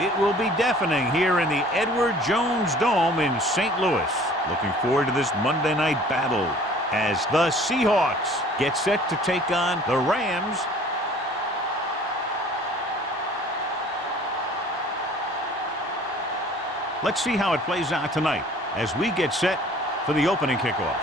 It will be deafening here in the Edward Jones Dome in St. Louis. Looking forward to this Monday night battle as the Seahawks get set to take on the Rams. Let's see how it plays out tonight as we get set for the opening kickoff.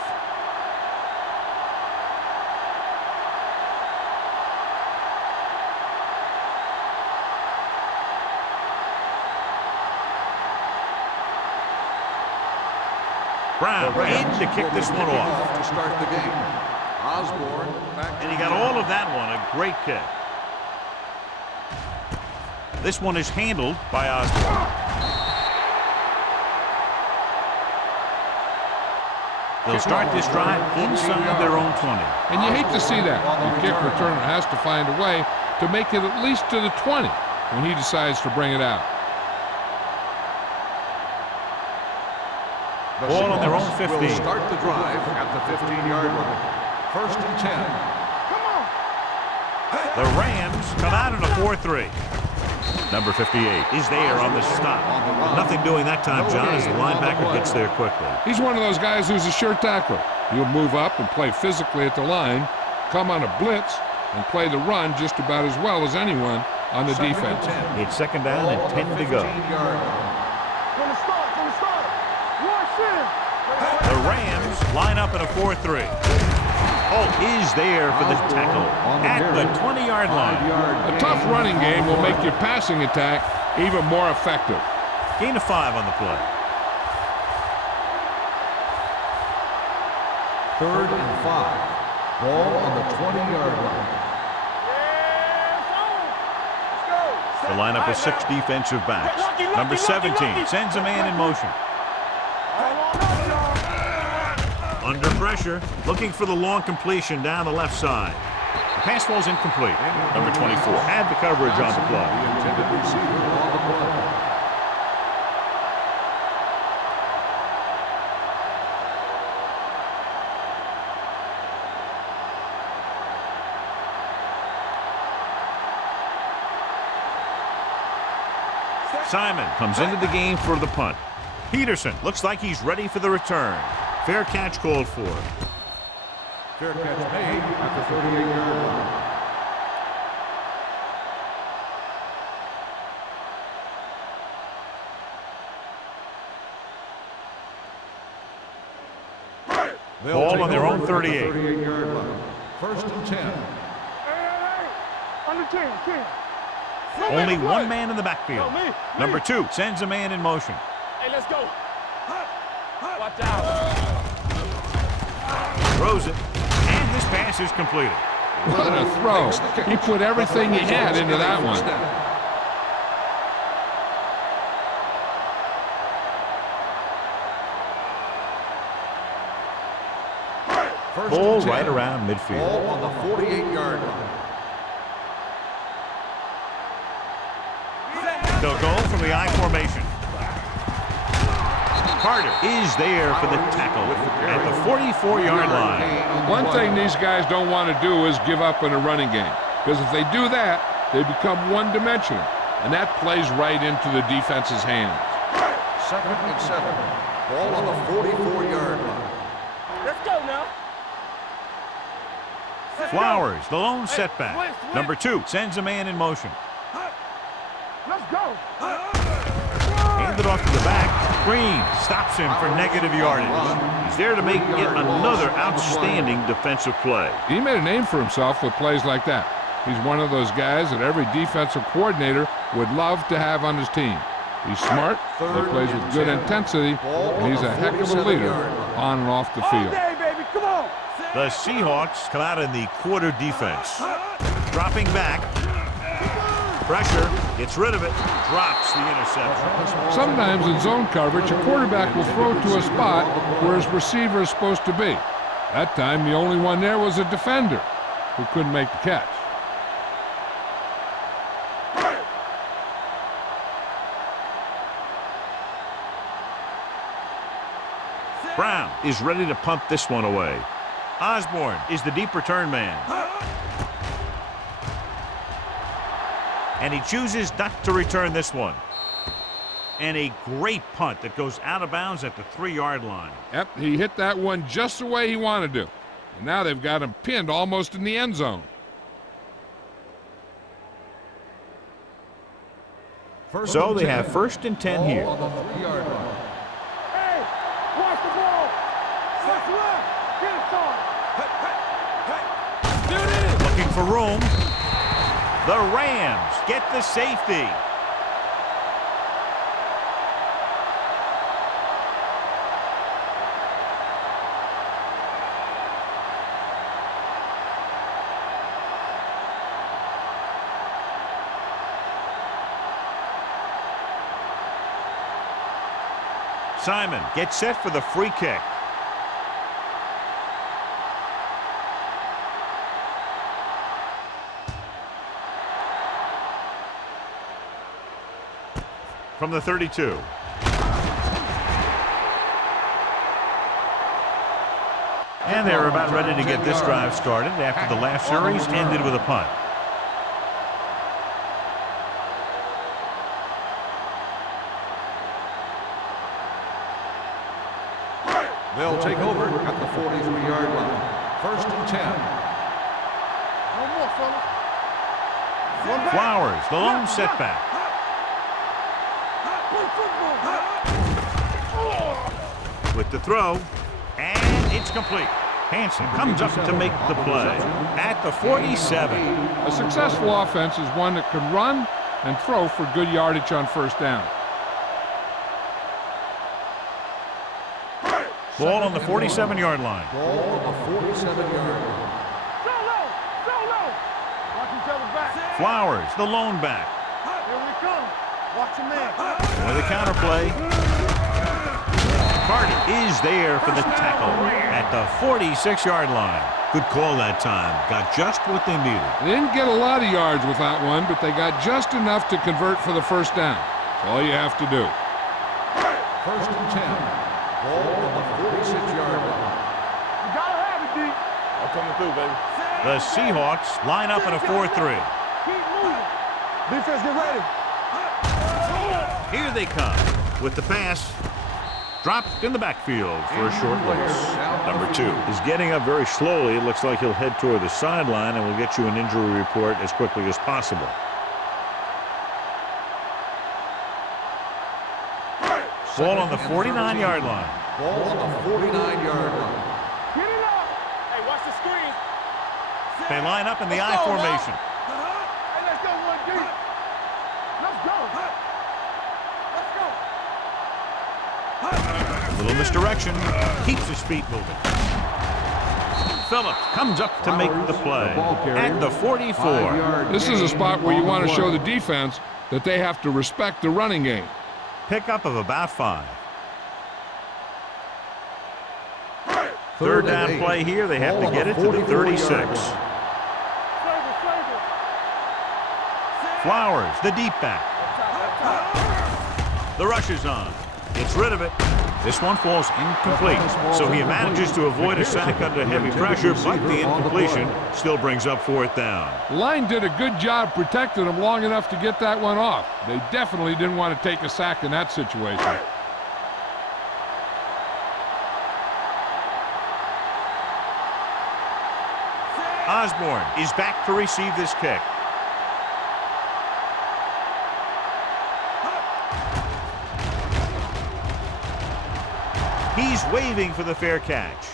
Brown in to kick this one off. To start the game. Osborne back. And he got all of that one. A great kick. This one is handled by Osborne. They'll start this drive inside their own 20. And you hate to see that. The kick returner has to find a way to make it at least to the 20 when he decides to bring it out. Ball on their own 15. Will start the drive at the 15-yard line. 1st and 10. Come on. The Rams come out in a 4-3. Number 58 is there on the stop. Nothing doing that time, John, as the linebacker gets there quickly. He's one of those guys who's a sure tackler. He'll move up and play physically at the line, come on a blitz, and play the run just about as well as anyone on the defense. It's 2nd down and 10 to go. From the start. Rush in. The Rams line up in a 4-3. Holt is there for the tackle at the 20-yard line. A tough running game will make your passing attack even more effective. Gain of 5 on the play. 3rd and 5. Ball on the 20-yard line. The lineup of 6 defensive backs. Number 17 sends a man in motion. Under pressure, looking for the long completion down the left side. The pass falls incomplete. Number 24 had the coverage on the play. The intended receiver on the play. Simon comes into the game for the punt. Peterson looks like he's ready for the return. Fair catch called for. Fair catch made at the 38-yard line. Ball on their own 38. 38-yard line. 1st and 10. Hey. Under 10. Only one man in the backfield. Number 2 sends a man in motion. Hey, let's go. Watch out. Throws it, and this pass is completed. What a throw. He put everything he had into that one. Ball right around midfield. Ball on the 48-yard line. They'll go from the I formation. Carter is there for the tackle at the 44-yard line. One thing these guys don't want to do is give up in a running game, because if they do that, they become one-dimensional, and that plays right into the defense's hands. 2nd and 7. Ball on the 44-yard line. Let's go now. Flowers, the lone setback. Number 2 sends a man in motion. Let's go. Handed off to the back. Green stops him for negative yardage. He's there to make yet another outstanding defensive play. He made a name for himself with plays like that. He's one of those guys that every defensive coordinator would love to have on his team. He's smart, he plays with good intensity, and he's a heck of a leader on and off the field. Hey, baby, come on. The Seahawks come out in the quarter defense. Dropping back. Pressure, gets rid of it, drops the interception. Sometimes in zone coverage, a quarterback will throw to a spot where his receiver is supposed to be. That time, the only one there was a defender who couldn't make the catch. Brown is ready to punt this one away. Osborne is the deep return man. And he chooses not to return this one. And a great punt that goes out of bounds at the 3-yard line. Yep, he hit that one just the way he wanted to. And now they've got him pinned almost in the end zone. So they have 1st and 10 here. On the 3-yard line. Hey, watch the ball. What's left? Get it, son. Looking for room. The Rams get the safety. Simon gets set for the free kick. From the 32. And they're about ready to get this drive started after the last series ended with a punt. They'll take over at the 43-yard line. 1st and 10. No more, fellas. Flowers, the lone setback. With the throw, and it's complete. Hansen comes up to make the play at the 47. A successful offense is one that can run and throw for good yardage on 1st down. Ball on the 47-yard line. Ball on the 47-yard line. Solo. Watch each other back. Flowers, the lone back. Here we come. Watch your man. With a counterplay. Carter is there for the tackle at the 46-yard line. Good call that time. Got just what they needed. They didn't get a lot of yards with that one, but they got just enough to convert for the 1st down. That's all you have to do. 1st and 10. Ball on the 46-yard line. You gotta have it, D. I'm coming through, baby. The Seahawks line up in a 4-3. Keep moving. Defense, get ready. Here they come with the pass. Dropped in the backfield for a short loss. Number 2 is getting up very slowly. It looks like he'll head toward the sideline, and we'll get you an injury report as quickly as possible. Ball on the 49-yard line. Ball on the 49-yard line. Get it up. Hey, watch the screen. They line up in the I formation. Hey, let's go, 1D. Let's go. A little misdirection. Keeps his feet moving. Phillips comes up to make the play at the 44. This is a spot where you want to show the defense that they have to respect the running game. Pickup of about 5. 3rd down play here. They have to get it to the 36. Flowers, the deep back. The rush is on. Gets rid of it. This one falls incomplete. So he manages to avoid a sack under heavy pressure, but the incompletion still brings up 4th down. The line did a good job protecting him long enough to get that one off. They definitely didn't want to take a sack in that situation. Osborne is back to receive this kick. He's waving for the fair catch.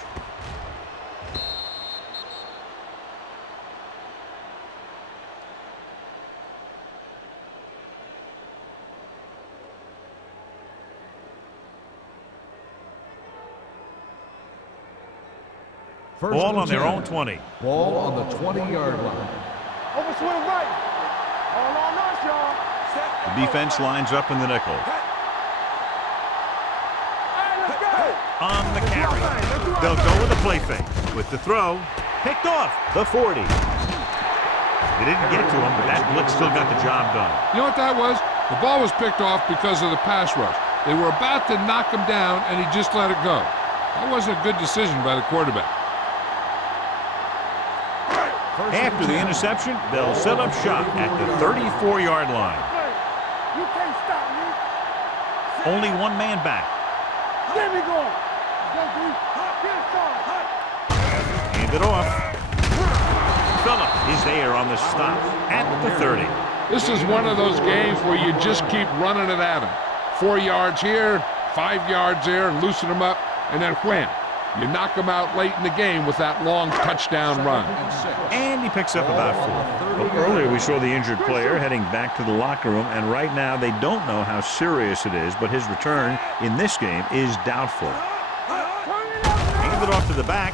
Ball on their own 20. Ball on the 20-yard line. Over swing right. All on us, y'all. The defense lines up in the nickel. Hey, let's go. On the carry. They'll go with the play fake. With the throw, picked off the 40. They didn't get to him, but that blitz still got the job done. You know what that was? The ball was picked off because of the pass rush. They were about to knock him down, and he just let it go. That wasn't a good decision by the quarterback. After the interception, they'll set up shop at the 34-yard line. You can't stop me. Only one man back. Let me go. Go, D. Get it started. Hand it off. Phillip is there on the stop at the 30. This is one of those games where you just keep running it at him. 4 yards here, 5 yards there, and loosen him up, and then wham. You knock him out late in the game with that long touchdown run. And he picks up about 4. Well, earlier we saw the injured player heading back to the locker room, and right now they don't know how serious it is, but his return in this game is doubtful. Hand it off to the back.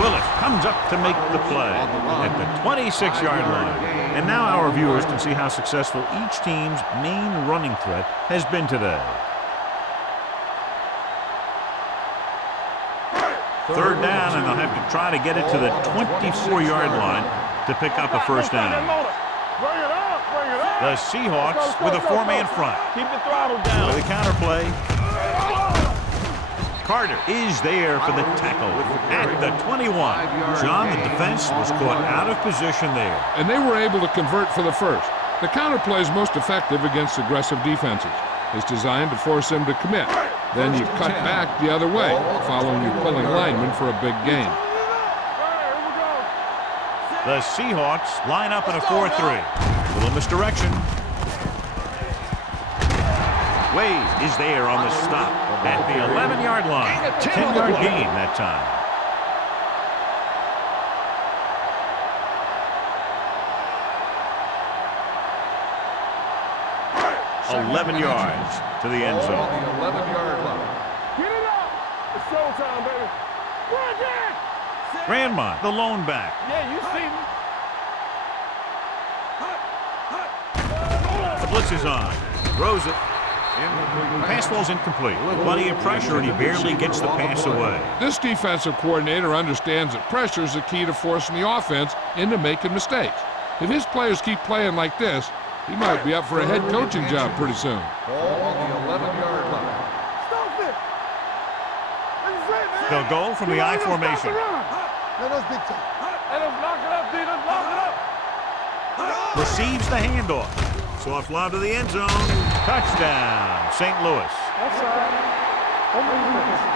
Willis comes up to make the play at the 26-yard line. And now our viewers can see how successful each team's main running threat has been today. Third down, and they'll have to try to get it to the 24-yard line to pick up a first down. The Seahawks with a 4-man front. Keep the throttle down. With a counterplay. Carter is there for the tackle at the 21. John, the defense was caught out of position there. And they were able to convert for the first. The counterplay is most effective against aggressive defenses. It's designed to force them to commit. Then you cut back the other way, following your pulling lineman for a big gain. The Seahawks line up in a 4-3. Little misdirection. Wade is there on the stop at the 11-yard line. 10-yard gain that time. 11 yards to the end zone. On the 11-yard line. Get it up. It's showtime, baby. Run it. Grandma, the lone back. Yeah, you see me. The blitz is on. Throws it. Pass ball's incomplete. Plenty of pressure, and he barely gets the pass away. This defensive coordinator understands that pressure is the key to forcing the offense into making mistakes. If his players keep playing like this, he might be up for a head coaching job pretty soon. Ball on the 11-yard line. Stop it. That's it, man. They'll go from the I formation. Let us big time. Let us lock it up, D. Let's lock it up. Receives the handoff. Soft lob to the end zone. Touchdown, St. Louis.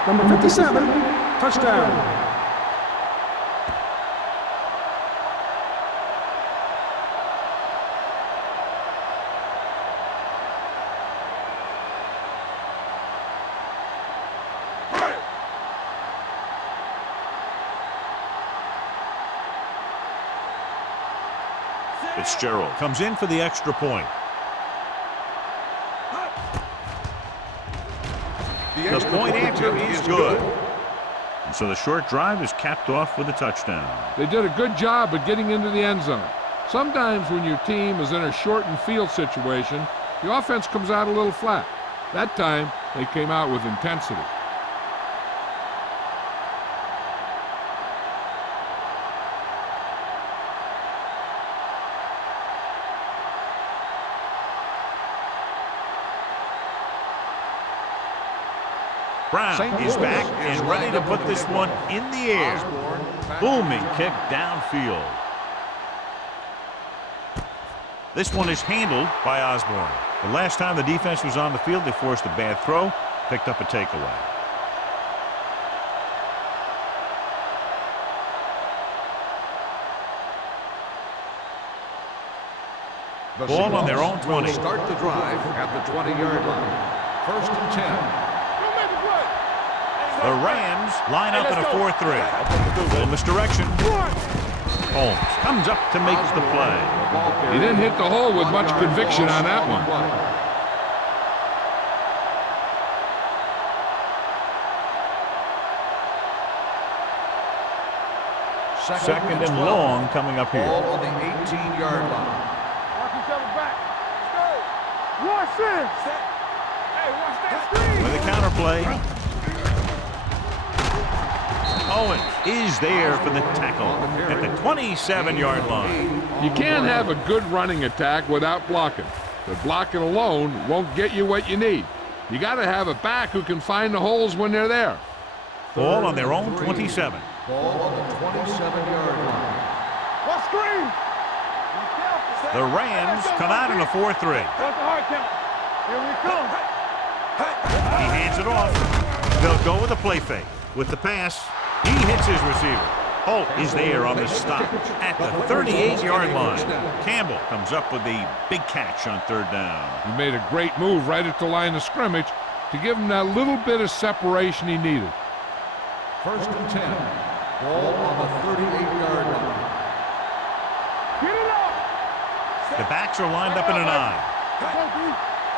Number 57, touchdown. Fitzgerald comes in for the extra point. The point answer is good. And so the short drive is capped off with a touchdown. They did a good job of getting into the end zone. Sometimes when your team is in a shortened field situation, the offense comes out a little flat. That time, they came out with intensity. Brown is back and ready to put this one in the air. Booming kick downfield. This one is handled by Osborne. The last time the defense was on the field, they forced a bad throw, picked up a takeaway. Ball on their own 20. Start the drive at the 20-yard line. First and 10. The Rams line up in a 4-3. Little misdirection. Holmes comes up to make the play. He didn't hit the hole with much conviction on that one. Second and long coming up here. Ball on the 18-yard line. Watch each other back. Let's go. Watch this. Hey, watch that screen. With a counterplay. Owens is there for the tackle at the 27-yard line. You can't have a good running attack without blocking. But blocking alone won't get you what you need. You got to have a back who can find the holes when they're there. Ball on their own 27. Ball on the 27-yard line. screen. The Rams come out in a 4-3. What's the hard count? Here we come. He hands it off. They'll go with a play fake. With the pass, he hits his receiver. Holt is there on the stop at the 38-yard line. Campbell comes up with a big catch on 3rd down. He made a great move right at the line of scrimmage to give him that little bit of separation he needed. 1st and 10. Ball on the 38-yard line. Get it up. The backs are lined up in an I.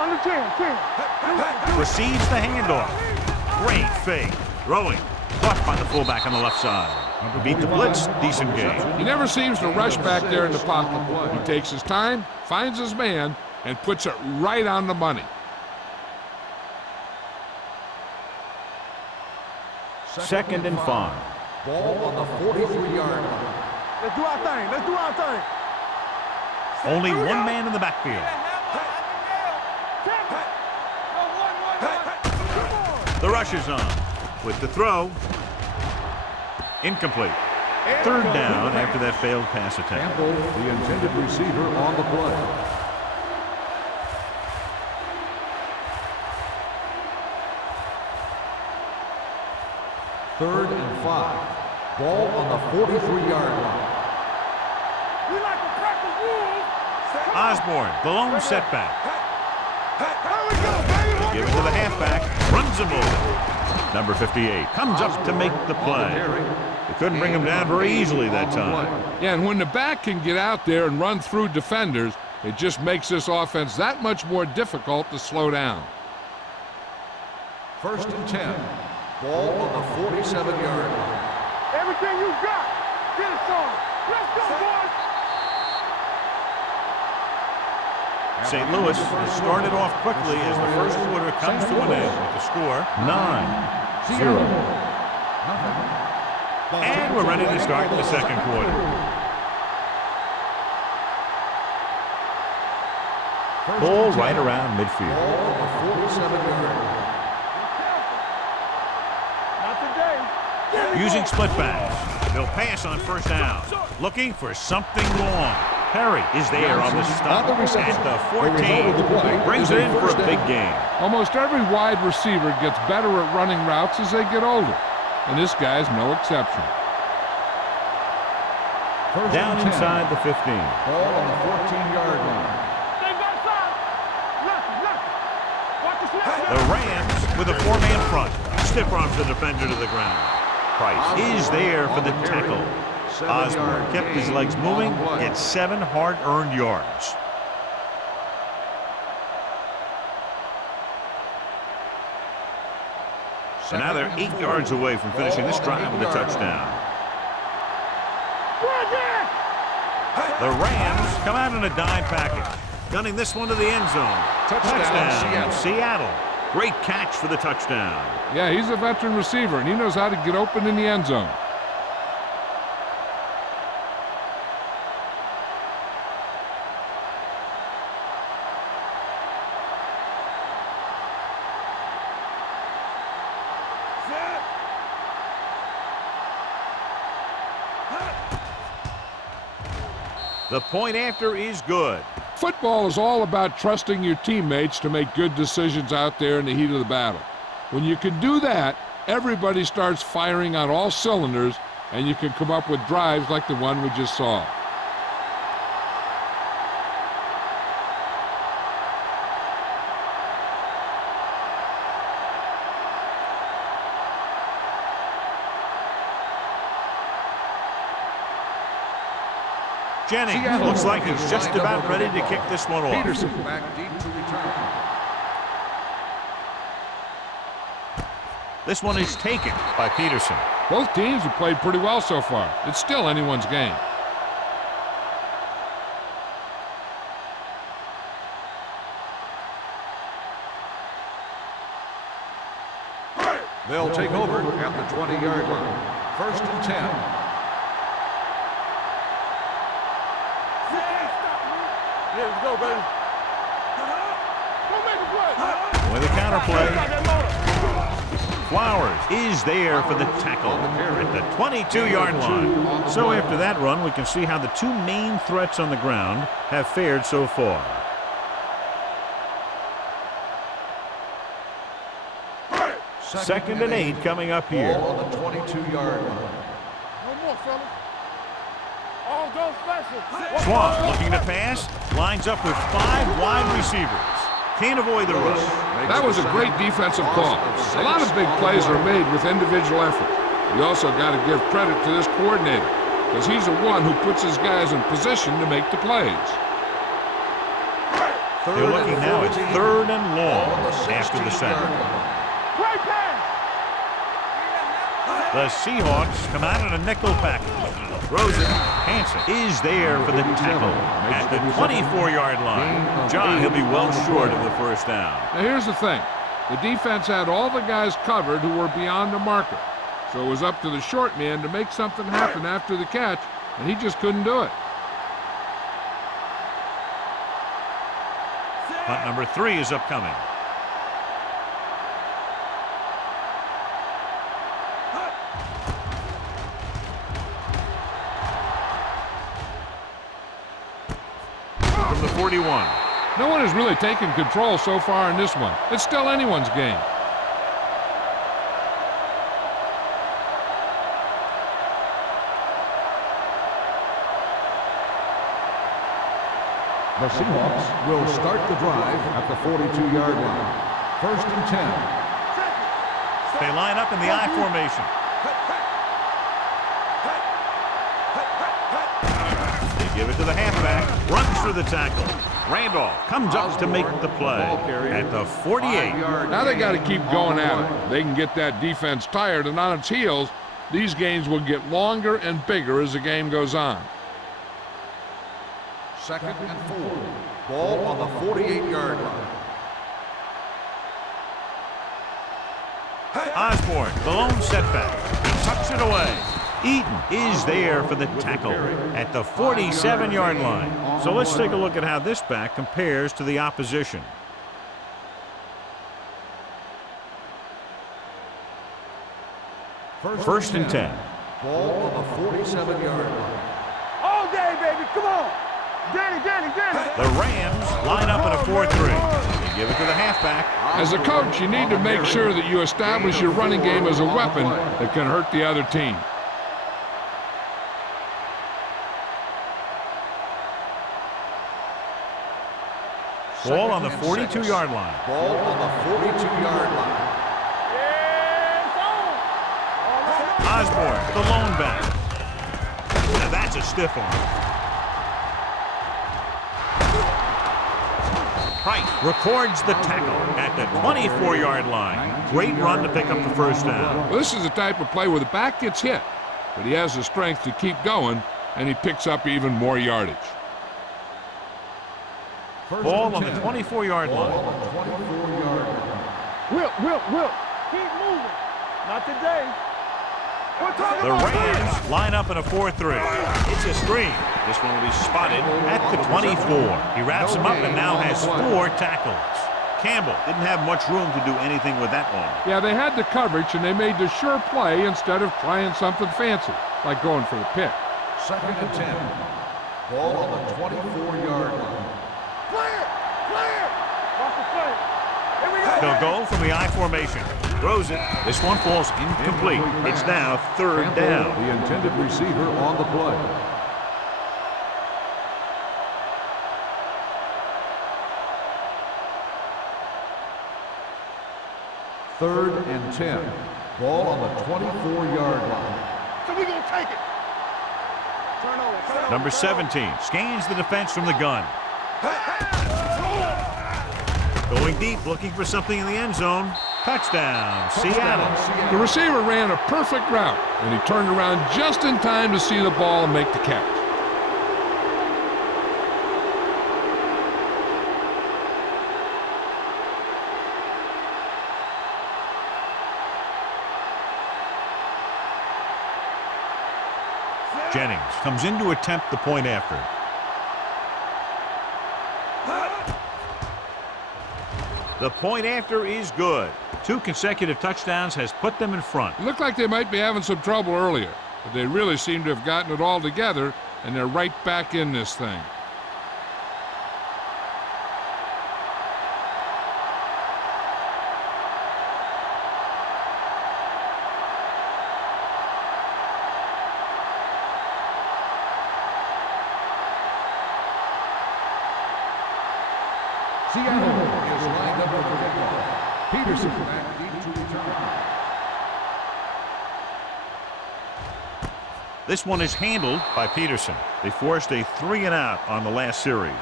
Under 10. Receives the handoff. Great fake. Throwing. Caught by the fullback on the left side. Beat the blitz. Decent game. He never seems to rush back there in the pocket. He takes his time, finds his man, and puts it right on the money. 2nd and 5. Ball on the 43-yard line. Let's do our thing. Let's do our thing. Only one man in the backfield. The rush is on. With the throw. Incomplete. 3rd down after that failed pass attempt. Campbell, the intended receiver, on the play. Third and 5. Ball on the 43-yard line. We like to crack the rules. Osborne, the lone setback. Here we go, baby. Give it to the halfback. Runs him over. Number 58 comes up to make the play. They couldn't bring him down very easily that time. Yeah, and when the back can get out there and run through defenders, it just makes this offense that much more difficult to slow down. 1st and 10. Ball on the 47-yard line. Everything you got. Get it on. Let's go, boys. St. Louis has started off quickly as the first quarter comes to an end with the score 9-0. And we're ready to start the second quarter. Ball right around midfield. Ball on the 47-yard line. Not today. Using split backs. They'll pass on 1st down. Looking for something long. Perry is there on the stop at the 14. Brings it in for a big game. Almost every wide receiver gets better at running routes as they get older, and this guy's no exception. Down inside the 15. Ball on the 14-yard line. They got side. Left. Watch the snap. The Rams with a 4-man front. Stiff arms the defender to the ground. Price is there for the tackle. Osborne kept his legs moving, gets 7 hard-earned yards. So now they're 8 yards away from finishing this drive with a touchdown. The Rams come out in a dime package, gunning this one to the end zone. Touchdown, Seattle. Great catch for the touchdown. Yeah, he's a veteran receiver, and he knows how to get open in the end zone. The point after is good. Football is all about trusting your teammates to make good decisions out there in the heat of the battle. When you can do that, everybody starts firing on all cylinders, and you can come up with drives like the one we just saw. Jennings looks like he's just about ready to kick this one off. Peterson back deep to return. This one is taken by Peterson. Both teams have played pretty well so far. It's still anyone's game. They'll take over at the 20-yard line. 1st and 10. Let's go, baby. Go make a play. With a counter play. Flowers is there for the tackle at the 22-yard line. So after that run, we can see how the two main threats on the ground have fared so far. Second and 8 coming up here. Ball on the 22-yard line. No more, fella. All go special. Swan looking to pass, lines up with 5 wide receivers. Can't avoid the rush. That was a great defensive call. A lot of big plays are made with individual effort. You also got to give credit to this coordinator, because he's the one who puts his guys in position to make the plays. They're looking now at 3rd and long after the sack. Great pass. The Seahawks come out in a nickel package. Throws it. Hansen is there for the tackle at the 24-yard line. John, he'll be well short of the first down. Now here's the thing. The defense had all the guys covered who were beyond the marker. So it was up to the short man to make something happen after the catch, and he just couldn't do it. Punt number 3 is upcoming. From the 41. No one has really taken control so far in this one. It's still anyone's game. The Seahawks will start the drive at the 42-yard line. 1st and 10. They line up in the I formation. They give it to the halfback. Runs through the tackle. Randolph comes up to make the play at the 48. Now they got to keep going at it. They can get that defense tired and on its heels. These games will get longer and bigger as the game goes on. 2nd and 4. Ball on the 48-yard line. Osborne, the lone setback. He tucks it away. Eaton is there for the tackle at the 47-yard line. So let's take a look at how this back compares to the opposition. First and 10. Ball on the 47-yard line. All day, baby. Come on. Danny. The Rams line up in a 4-3. They give it to the halfback. As a coach, you need to make sure that you establish your running game as a weapon that can hurt the other team. Ball on the 42-yard line. Ball on the 42-yard line. Osborne, the lone back. Now that's a stiff arm. Price records the tackle at the 24-yard line. Great run to pick up the first down. Well, this is the type of play where the back gets hit, but he has the strength to keep going, and he picks up even more yardage. Ball on the 24-yard line. Will. Keep moving. Not today. The Rams line up in a 4-3. It's a screen. This one will be spotted at the 24. He wraps him up and now has 4 tackles. Campbell didn't have much room to do anything with that one. Yeah, they had the coverage, and they made the sure play instead of trying something fancy, like going for the pick. 2nd and 10. Ball on the 24-yard line. Clear. Watch the play. Here we go. They'll go from the I formation. Throws it. This one falls incomplete. It's now 3rd down. The intended receiver on the play. Third and 10. Ball on the 24-yard line. So we gonna take it. Turn over. Number 17 scans the defense from the gun. Going deep, looking for something in the end zone. Touchdown, Seattle. The receiver ran a perfect route, and he turned around just in time to see the ball and make the catch. Jennings comes in to attempt the point after. The point after is good. 2 consecutive touchdowns has put them in front. It looked like they might be having some trouble earlier, but they really seem to have gotten it all together, and they're right back in this thing. Seattle is lined up with the kickoff. Peterson back deep to return. This one is handled by Peterson. They forced a 3-and-out on the last series.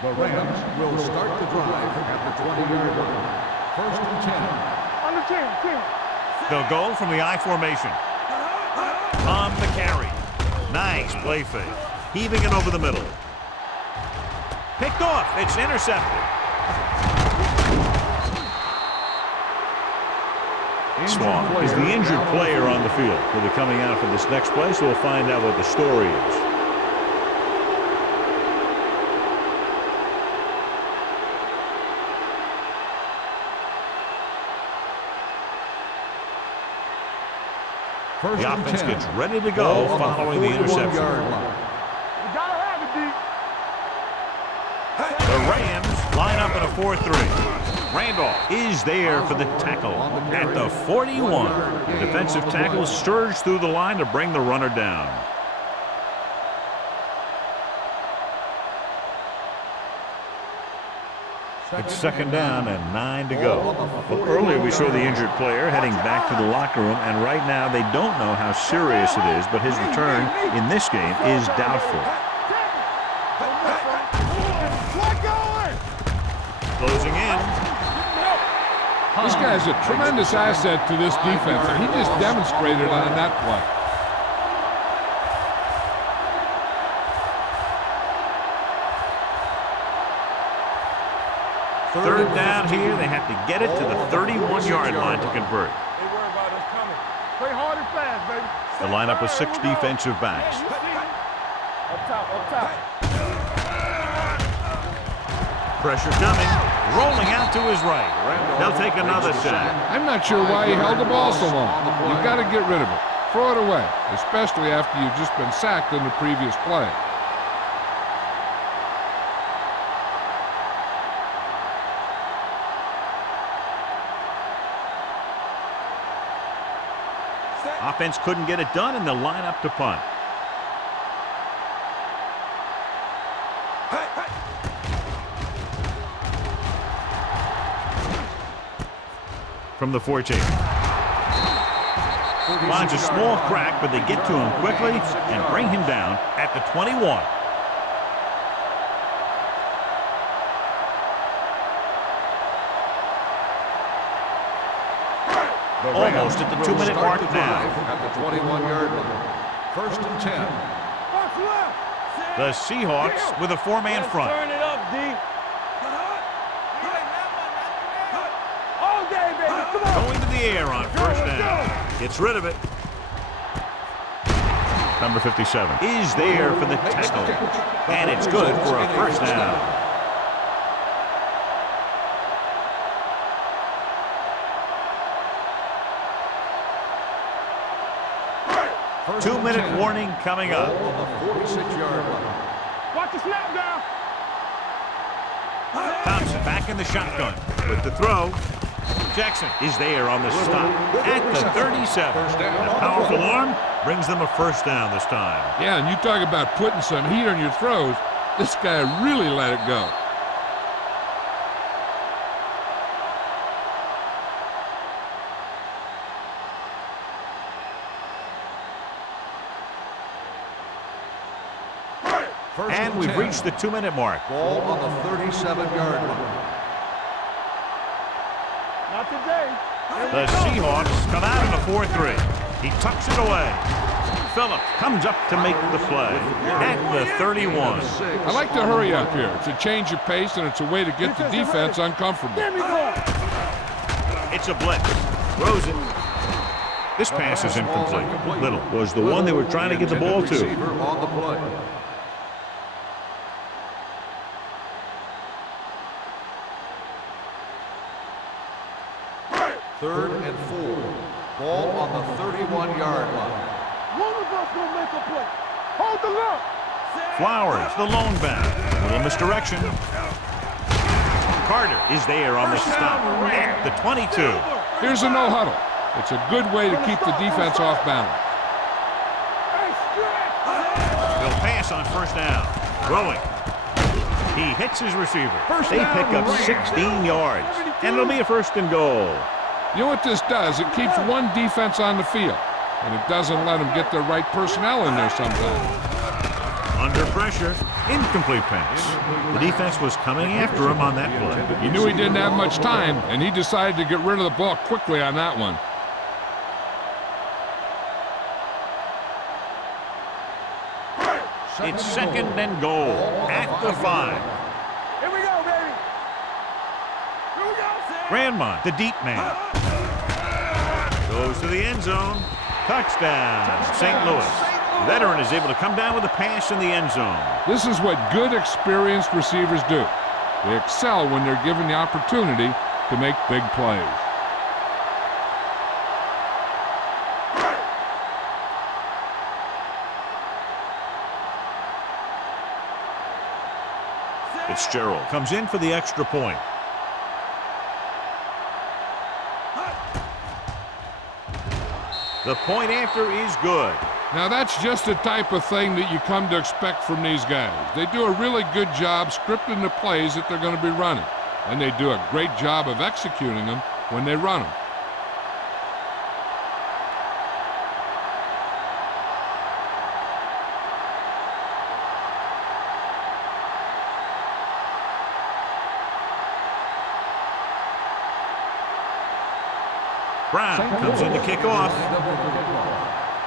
The Rams will start the drive at the 20-yard line. 1st and 10. On the 10. They'll go from the I formation. On the carry. Nice play fake. Heaving it over the middle. Picked off. It's intercepted. Swan is the injured player on the field. He'll be coming out for this next play, so we'll find out what the story is. The offense gets ready to go following the interception. You gotta have it, D. The Rams line up in a 4-3. Randolph is there for the tackle at the 41. The defensive tackle surged through the line to bring the runner down. It's 2nd down and 9 to go. Well, earlier we saw the injured player heading back to the locker room, and right now they don't know how serious it is, but his return in this game is doubtful. Closing in. This guy's a tremendous asset to this defense, and he just demonstrated on that play. Third down here. They have to get it to the 31-yard line to convert. They worry about us coming. Play hard and fast, baby. The lineup with 6 defensive backs. Up top. Pressure coming. Rolling out to his right. They'll take another shot. I'm not sure why he held the ball so long. You've got to get rid of it. Throw it away, especially after you've just been sacked in the previous play. Offense couldn't get it done, and they'll line up to punt. From the 14. Finds a small crack, but they get to him quickly and bring him down at the 21. Almost at the 2-minute mark now. At the 21-yard line. 1st and 10. The Seahawks with a 4-man front. Turn it up, D. All day, baby. Come on. Going to the air on 1st down. Gets rid of it. Number 57 is there for the tackle. And it's good for a 1st down. 2-minute warning coming up. On the 46-yard line. Watch the snap down. Thompson back in the shotgun with the throw. Jackson is there on the stop at the 37. And a powerful arm brings them a 1st down this time. Yeah, and you talk about putting some heat on your throws. This guy really let it go. And we've reached the 2-minute mark. Ball on the 37-yard line. Not today. The Seahawks come out in a 4-3. He tucks it away. Phillips comes up to make the play at the 31. I like to hurry up here. It's a change of pace, and it's a way to get the defense uncomfortable. Give me one. It's a blitz. Throws it. This pass is incomplete. Little was the one they were trying to get the ball to. Receiver on the play. Third and 4. Ball on the 31-yard line. One of us gonna make a play. Hold the look. Flowers, the lone back. Little misdirection. Carter is there on the stop at the 22. Here's a no-huddle. It's a good way to keep the defense off balance. They'll pass on first down. Throwing. He hits his receiver. They pick up 16 yards, and it'll be a first and goal. You know what this does? It keeps one defense on the field, and it doesn't let them get the right personnel in there sometimes. Under pressure, incomplete pass. The defense was coming after him on that play. He knew he didn't have much time, and he decided to get rid of the ball quickly on that one. It's second and goal at the 5. Here we go, baby. Here we go, Sam. Grandma, the deep man. Goes to the end zone. Touchdown, St. Louis. The veteran is able to come down with a pass in the end zone. This is what good, experienced receivers do. They excel when they're given the opportunity to make big plays. Fitzgerald comes in for the extra point. The point after is good. Now that's just the type of thing that you come to expect from these guys. They do a really good job scripting the plays that they're going to be running, and they do a great job of executing them when they run them. Brown comes in to kick off.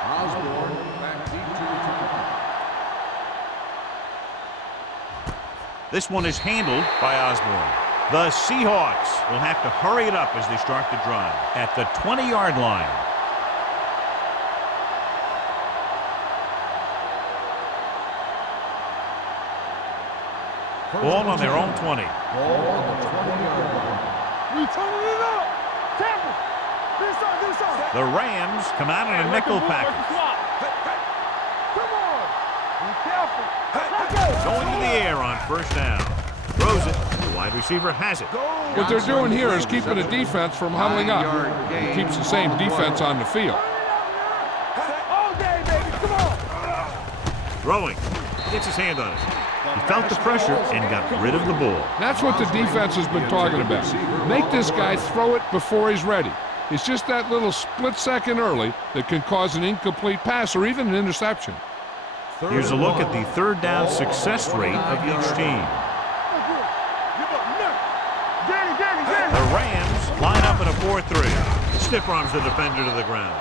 Osborne back deep to return. This one is handled by Osborne. The Seahawks will have to hurry it up as they start the drive at the 20-yard line. Ball on their own 20. Ball on the 20-yard line. We turning it up. Tampa. This side. The Rams come out in a nickel package. Come on. Be careful. Let's go. Going to the air on first down. Throws it. The wide receiver has it. What they're doing here is keeping the defense from huddling up. It keeps the same defense on the field. All day, baby. Come on. Throwing. Gets his hand on it. He felt the pressure and got rid of the ball. That's what the defense has been talking about. Make this guy throw it before he's ready. It's just that little split second early that can cause an incomplete pass or even an interception. Here's a look at the third down success rate of each team. The Rams line up in a 4-3. Stiff arms the defender to the ground.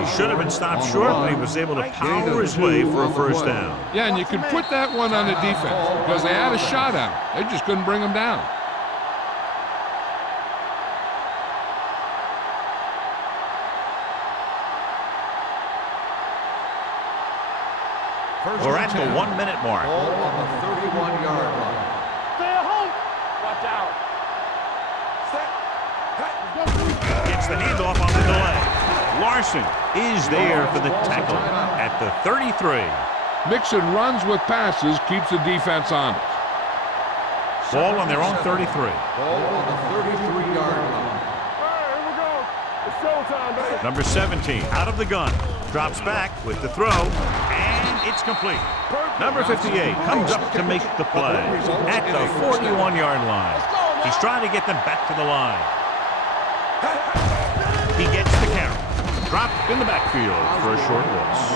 He should have been stopped short, but he was able to power his way for a first down. Yeah, and you can put that one on the defense because they had a shot at him. They just couldn't bring him down. We're at the 1-minute mark. Ball on the 31-yard line. Stay at home. Watch out. Gets the handoff on the delay. Larson is there for the tackle at the 33. Mixing runs with passes keeps the defense honest. Ball on their own 33. Ball on the 33-yard line. All right, here we go. It's showtime, baby. Number 17 out of the gun. Drops back with the throw, and it's complete. Number 58 comes up to make the play at the 41-yard line. He's trying to get them back to the line. He gets the carry. Dropped in the backfield for a short loss.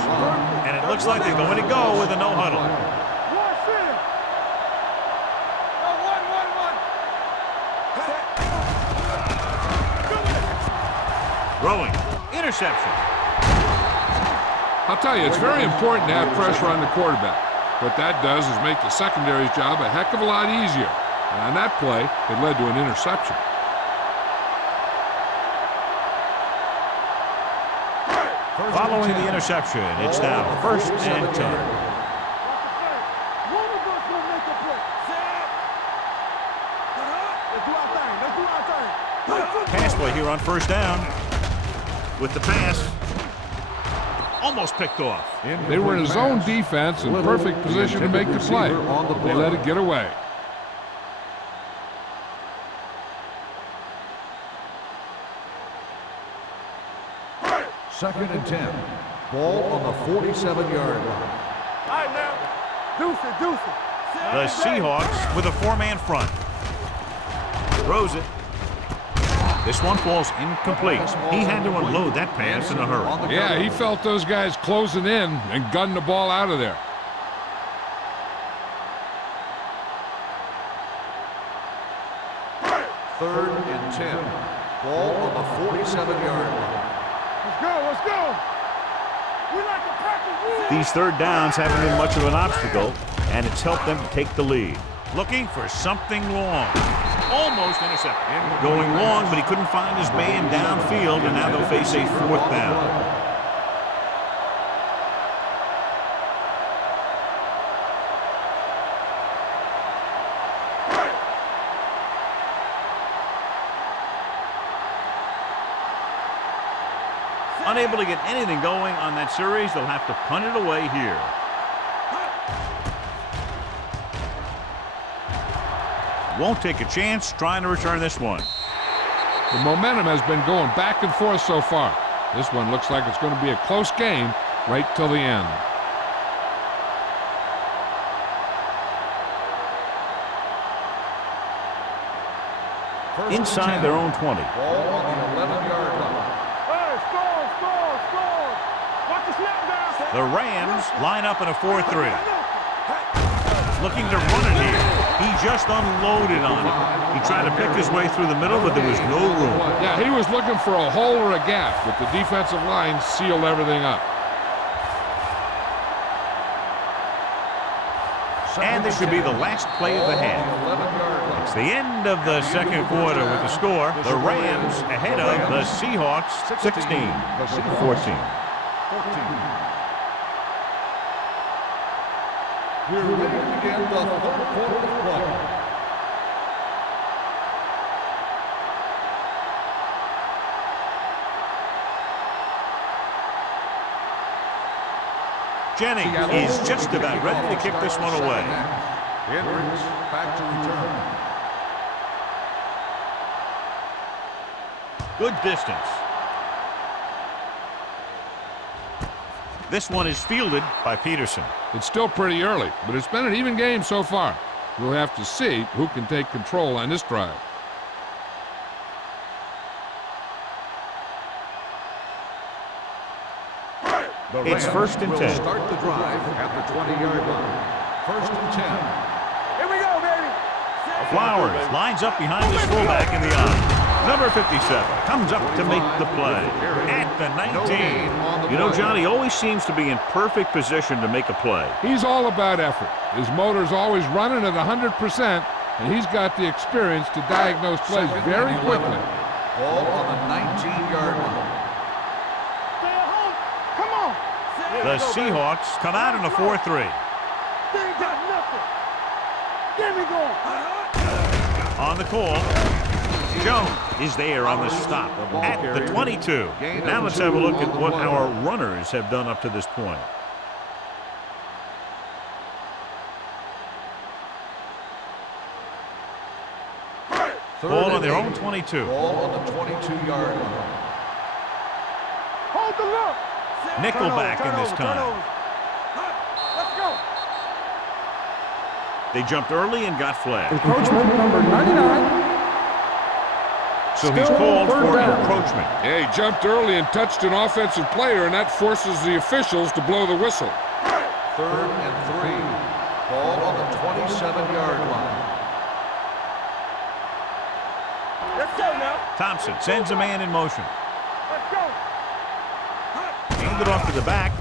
And it looks like they're going to go with a no-huddle. Throwing. Interception. I'll tell you, it's very important to have pressure on the quarterback. What that does is make the secondary's job a heck of a lot easier. And on that play, it led to an interception. Following the interception, it's now first and 10. One of us will make a play. Let's do our thing. Let's do our thing. Pass play here on first down. With the pass. Almost picked off. They were in zone defense in perfect position to make the play. They let it get away. Second and 10. Ball on the 47-yard line. All right, now. Deuce it, deuce it. The Seahawks with a four-man front. Throws it. This one falls incomplete. He had to unload that pass in a hurry. Yeah, he felt those guys closing in and gunned the ball out of there. Third and 10. Ball on the 47-yard line. Let's go, let's go. We like to practice. These third downs haven't been much of an obstacle, and it's helped them take the lead. Looking for something long. Almost intercepted. Going long, but he couldn't find his man downfield, and now they'll face a fourth down. Unable to get anything going on that series, they'll have to punt it away here. Won't take a chance trying to return this one. The momentum has been going back and forth so far. This one looks like it's going to be a close game right till the end. Inside their own 20. Ball on the 11-yard line. Hey, score, score, score. Watch the snap down. The Rams line up in a 4-3. Looking to run it here. He just unloaded on it. He tried to pick his way through the middle, but there was no room. Yeah, he was looking for a hole or a gap, but the defensive line sealed everything up. And this should be the last play of the half. It's the end of the second quarter with the score. The Rams ahead of the Seahawks 16-14. We're ready to begin the third quarter of play. Jennings is just about ready to kick this one away. Hendricks back to return. Good distance. This one is fielded by Peterson. It's still pretty early, but it's been an even game so far. We'll have to see who can take control on this drive. It's first and 10. Start the drive at the 20-yard line. First and 10. Here we go, baby. Flowers lines up behind his fullback in the eye. Number 57 comes up to make the play at the 19. You know, Johnny always seems to be in perfect position to make a play. He's all about effort. His motor's always running at 100%, and he's got the experience to diagnose plays very quickly. Ball on the 19-yard line. Stay at home. Come on. The Seahawks come out in a 4-3. They ain't got nothing. Get me going. On the call, Jones is there on the stop at the 22. Now let's have a look at what our runners have done up to this point. Ball on their own 22. Ball on the 22-yard line. Hold the look. Nickelback in this time. Let's go. They jumped early and got flagged. Encroachment number 99. So he's called for encroachment. Yeah, he jumped early and touched an offensive player, and that forces the officials to blow the whistle. Third and 3. Ball on the 27-yard line. Let's go now. Thompson sends a man in motion. Let's go. Handed off to the back.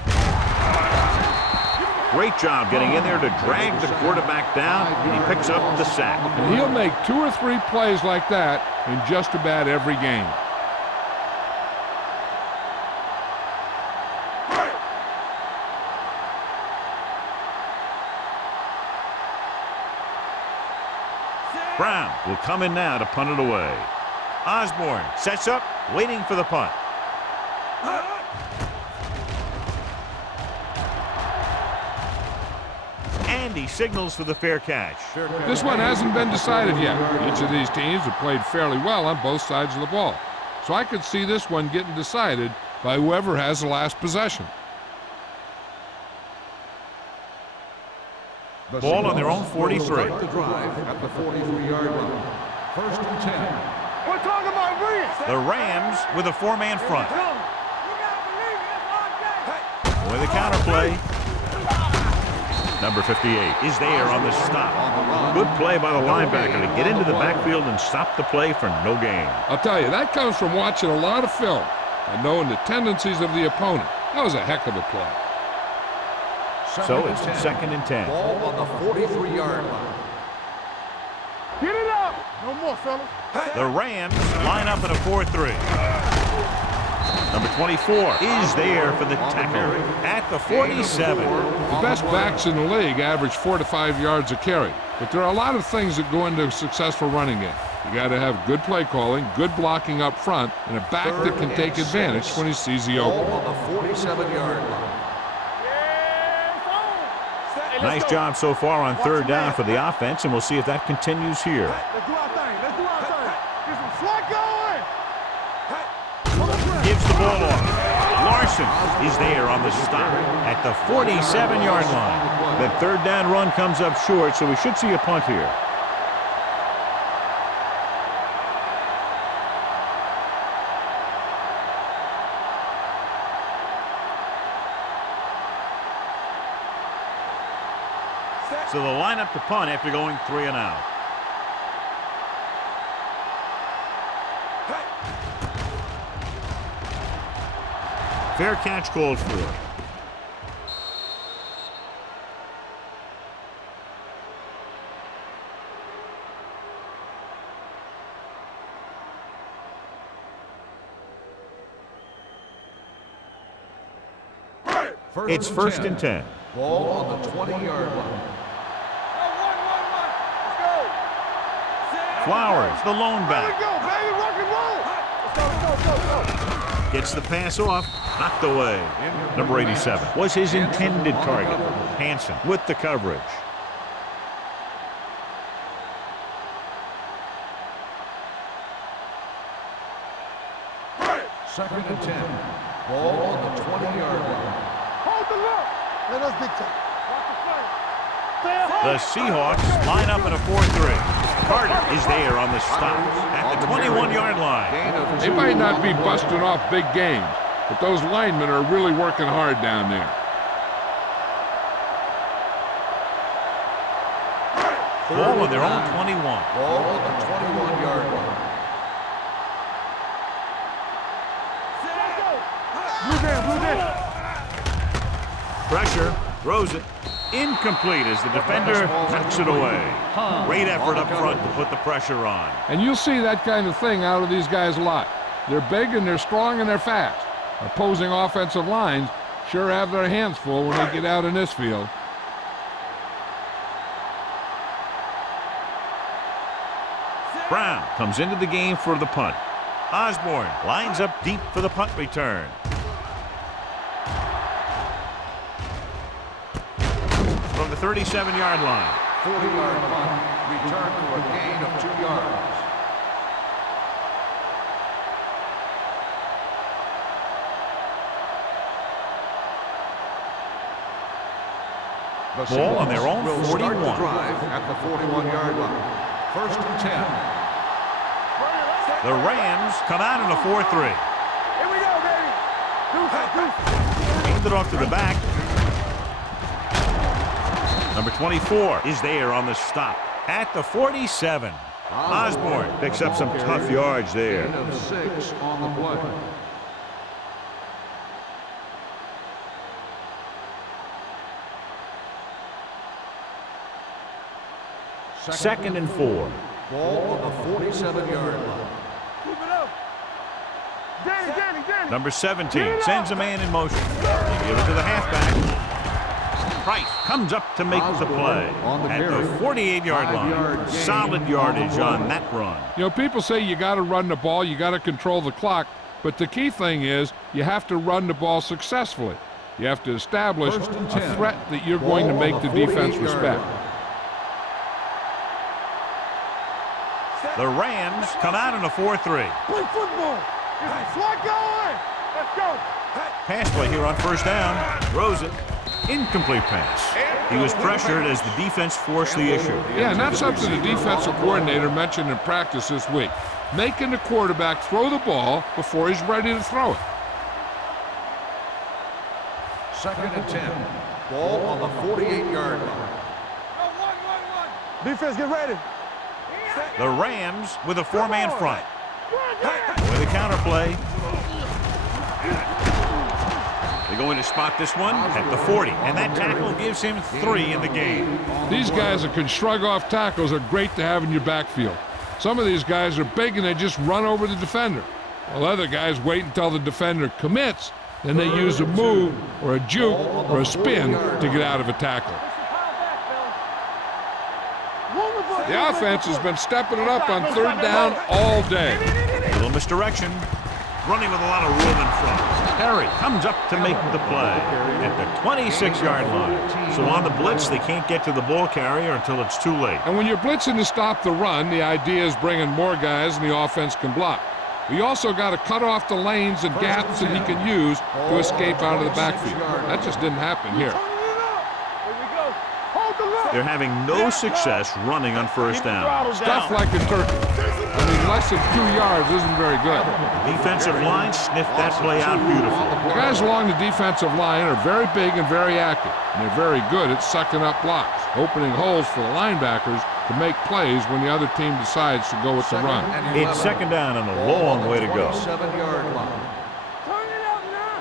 Great job getting in there to drag the quarterback down, and he picks up the sack. And he'll make 2 or 3 plays like that in just about every game. Brown will come in now to punt it away. Osborne sets up, waiting for the punt. And he signals for the fair catch. This one hasn't been decided yet. Each of these teams have played fairly well on both sides of the ball. So I could see this one getting decided by whoever has the last possession. Ball on their own 43. The drive at the 43-yard line. First and 10. We're talking about Reed. The Rams with a four-man front. With a counterplay. Number 58 is there on the stop. Good play by the linebacker to get into the backfield and stop the play for no gain. I'll tell you, that comes from watching a lot of film and knowing the tendencies of the opponent. That was a heck of a play. So it's second and 10. Ball on the 43-yard line. Get it up. No more, fellas. The Rams line up in a 4-3. Number 24 is there for the tackle at the 47. The best backs in the league average 4 to 5 yards a carry. But there are a lot of things that go into a successful running game. You got to have good play calling, good blocking up front, and a back that can take advantage when he sees the opening. Ball on the 47-yard line. Nice job so far on third down for the offense, and we'll see if that continues here. Let's do our thing. Let's do our thing. Get some slack going. Gives the ball off. Larson is there on the stop at the 47-yard line. That third down run comes up short, so we should see a punt here. So they'll line up to punt after going 3 and out. Fair catch called for. It's first and 10. Ball on the 20-yard line. Flowers, the lone back. Go, baby. Rock and roll. Let's go. Gets the pass off, knocked away. Number 87 was his intended target. Hansen with the coverage. Second and 10. Ball on the 20-yard line. Hold the look. Let us dictate. Watch the play. The Seahawks line up in a 4-3. Carter is there on the stop at the 21-yard line. They might not be busting off big games, but those linemen are really working hard down there. Ball on their own 21. Ball on the 21-yard line. Blue down. Pressure, throws it. Incomplete as the defender knocks it away. Great effort up front to put the pressure on. And you'll see that kind of thing out of these guys a lot. They're big and they're strong and they're fast. Opposing offensive lines sure have their hands full when they get out in this field. Brown comes into the game for the punt. Osborne lines up deep for the punt return. From the 37-yard line. 40-yard punt. Return for a gain of 2 yards. Ball on their own 41. Start the drive at the 41-yard line. First and 10. The Rams come out in a 4-3. Here we go, baby. Hand it off to the back. Number 24 is there on the stop at the 47. Osborne picks up some tough yards there. Gain of 6 on the play. Second and 4. Ball on the 47-yard line. Keep it up. Danny. Number 17 sends a man in motion. They give it to the halfback. Price comes up to make the play on the at carry. the 48-yard 5 line. yards gain Solid yardage on that run. You know, people say you got to run the ball, you got to control the clock, but the key thing is you have to run the ball successfully. You have to establish First and a 10. threat that you're Ball going to on make the the defense 48-yard respect. line. The Rams come out in a 4-3. Play football. Slot going. Let's go. Pass play here on first down. Throws it. Incomplete pass. He was pressured as the defense forced the issue. Yeah, and that's something the defensive coordinator mentioned in practice this week. Making the quarterback throw the ball before he's ready to throw it. Second and 10. Ball on the 48-yard line. Defense, get ready. The Rams with a 4-man front. With a counter play. They're going to spot this one at the 40, and that tackle gives him 3 in the game. These guys that can shrug off tackles are great to have in your backfield. Some of these guys are big and they just run over the defender. While other guys wait until the defender commits, then they use a move or a juke or a spin to get out of a tackle. The offense has been stepping it up on third down all day. Little misdirection. Running with a lot of room in front. Harry comes up to make the play at the 26-yard line. So on the blitz, they can't get to the ball carrier until it's too late. And when you're blitzing to stop the run, the idea is bringing more guys and the offense can block. We also got to cut off the lanes and gaps that he can use to escape out of the backfield. That just didn't happen here. They're having no success running on first down. Stuff like a turkey. I mean, less than 2 yards isn't very good. Defensive line sniffed that play out beautifully. The guys along the defensive line are very big and very active, and they're very good at sucking up blocks, opening holes for the linebackers to make plays when the other team decides to go with the run. It's second down and a long way to go. 27-yard line. Turn it up now.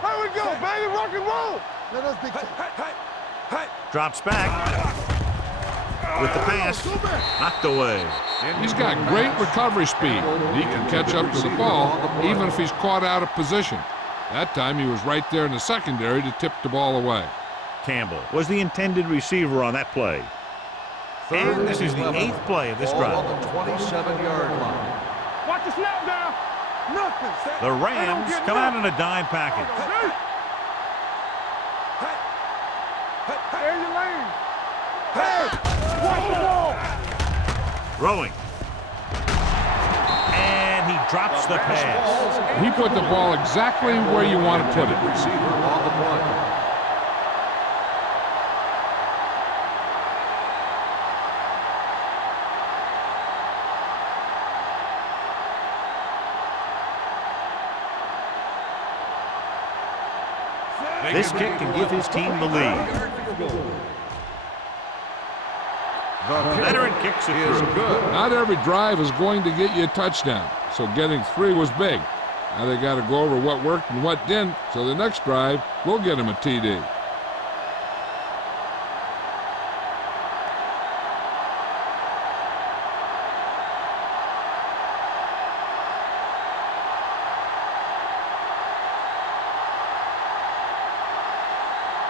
Here we go, baby. Rock and roll. Let us be. Drops back with the pass. Knocked away. He's got great recovery speed. He can catch up to the ball even if he's caught out of position. That time he was right there in the secondary to tip the ball away. Campbell was the intended receiver on that play. And this is the 8th play of this drive. On the 27-yard line. Watch the snap down. Nothing. The Rams come out in a dime package. There's your lane. Hey, watch the ball. Throwing. And he drops the pass. He put the ball exactly where you want to put it. Receiver on the play. This kick can give his team the lead. The Veteran kicks it is through. good. Not every drive is going to get you a touchdown, so getting 3 was big. Now they got to go over what worked and what didn't, so the next drive will get him a TD.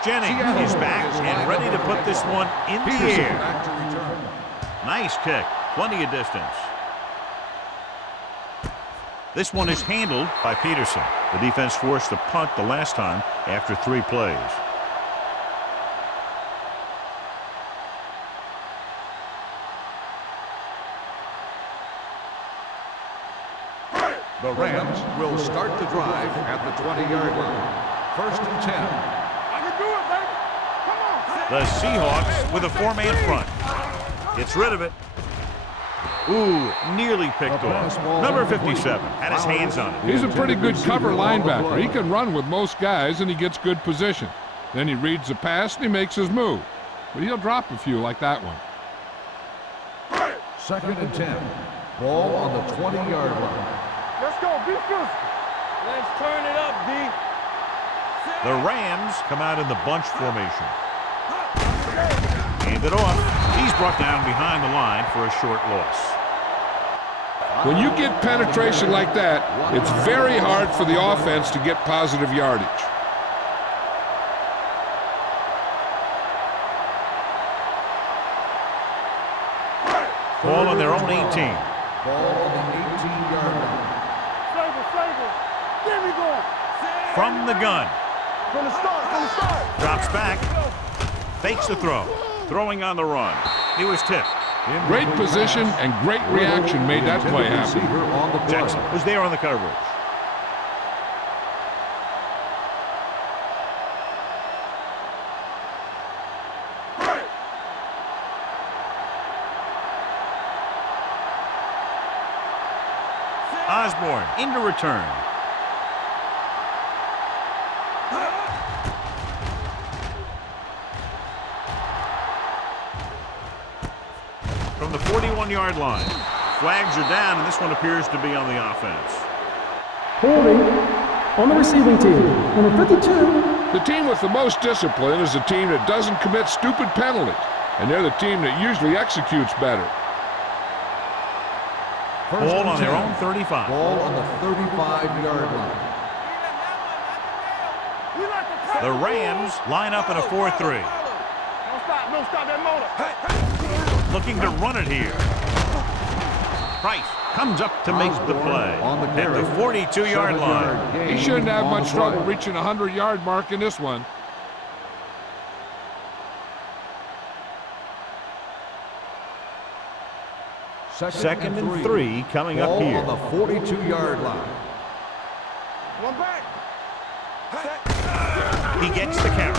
Jennings is back and ready to put this one in the Peterson air. back to return. Nice kick. Plenty of distance. This one is handled by Peterson. The defense forced a punt the last time after 3 plays. The Rams will start the drive at the 20-yard line. First and 10. I can do it, baby. Come on. The Seahawks with a 4-man front. Gets rid of it. Ooh, nearly picked off. Number 57 had his hands on it. He's a pretty good cover linebacker. He can run with most guys, and he gets good position. Then he reads the pass, and he makes his move. But he'll drop a few like that one. Second and 10. Ball on the 20-yard line. Let's go. Be good. Let's turn it up, D. The Rams come out in the bunch formation. Hand it off. He's brought down behind the line for a short loss. When you get penetration like that, it's very hard for the offense to get positive yardage. Ball on their own 18. Ball on the 18-yard line. Sable. Get me going. From the gun. From the start. Drops back. Fakes the throw. Throwing on the run. He was tipped. Great position and great reaction made that play happen. Jackson was there on the coverage. Osborne into return. From the 41-yard line. Flags are down, and this one appears to be on the offense. Holding on the receiving team. Number 52. The team with the most discipline is the team that doesn't commit stupid penalties, and they're the team that usually executes better. Ball on their own 35. Ball on the 35-yard line. The Rams line up in a 4-3. Don't stop that motor. Looking to run it here. Price comes up to make the play at the 42-yard line. He shouldn't have much trouble reaching the 100-yard mark in this one. Second and 3 coming up here. On the 42-yard line. One back. He gets the carry.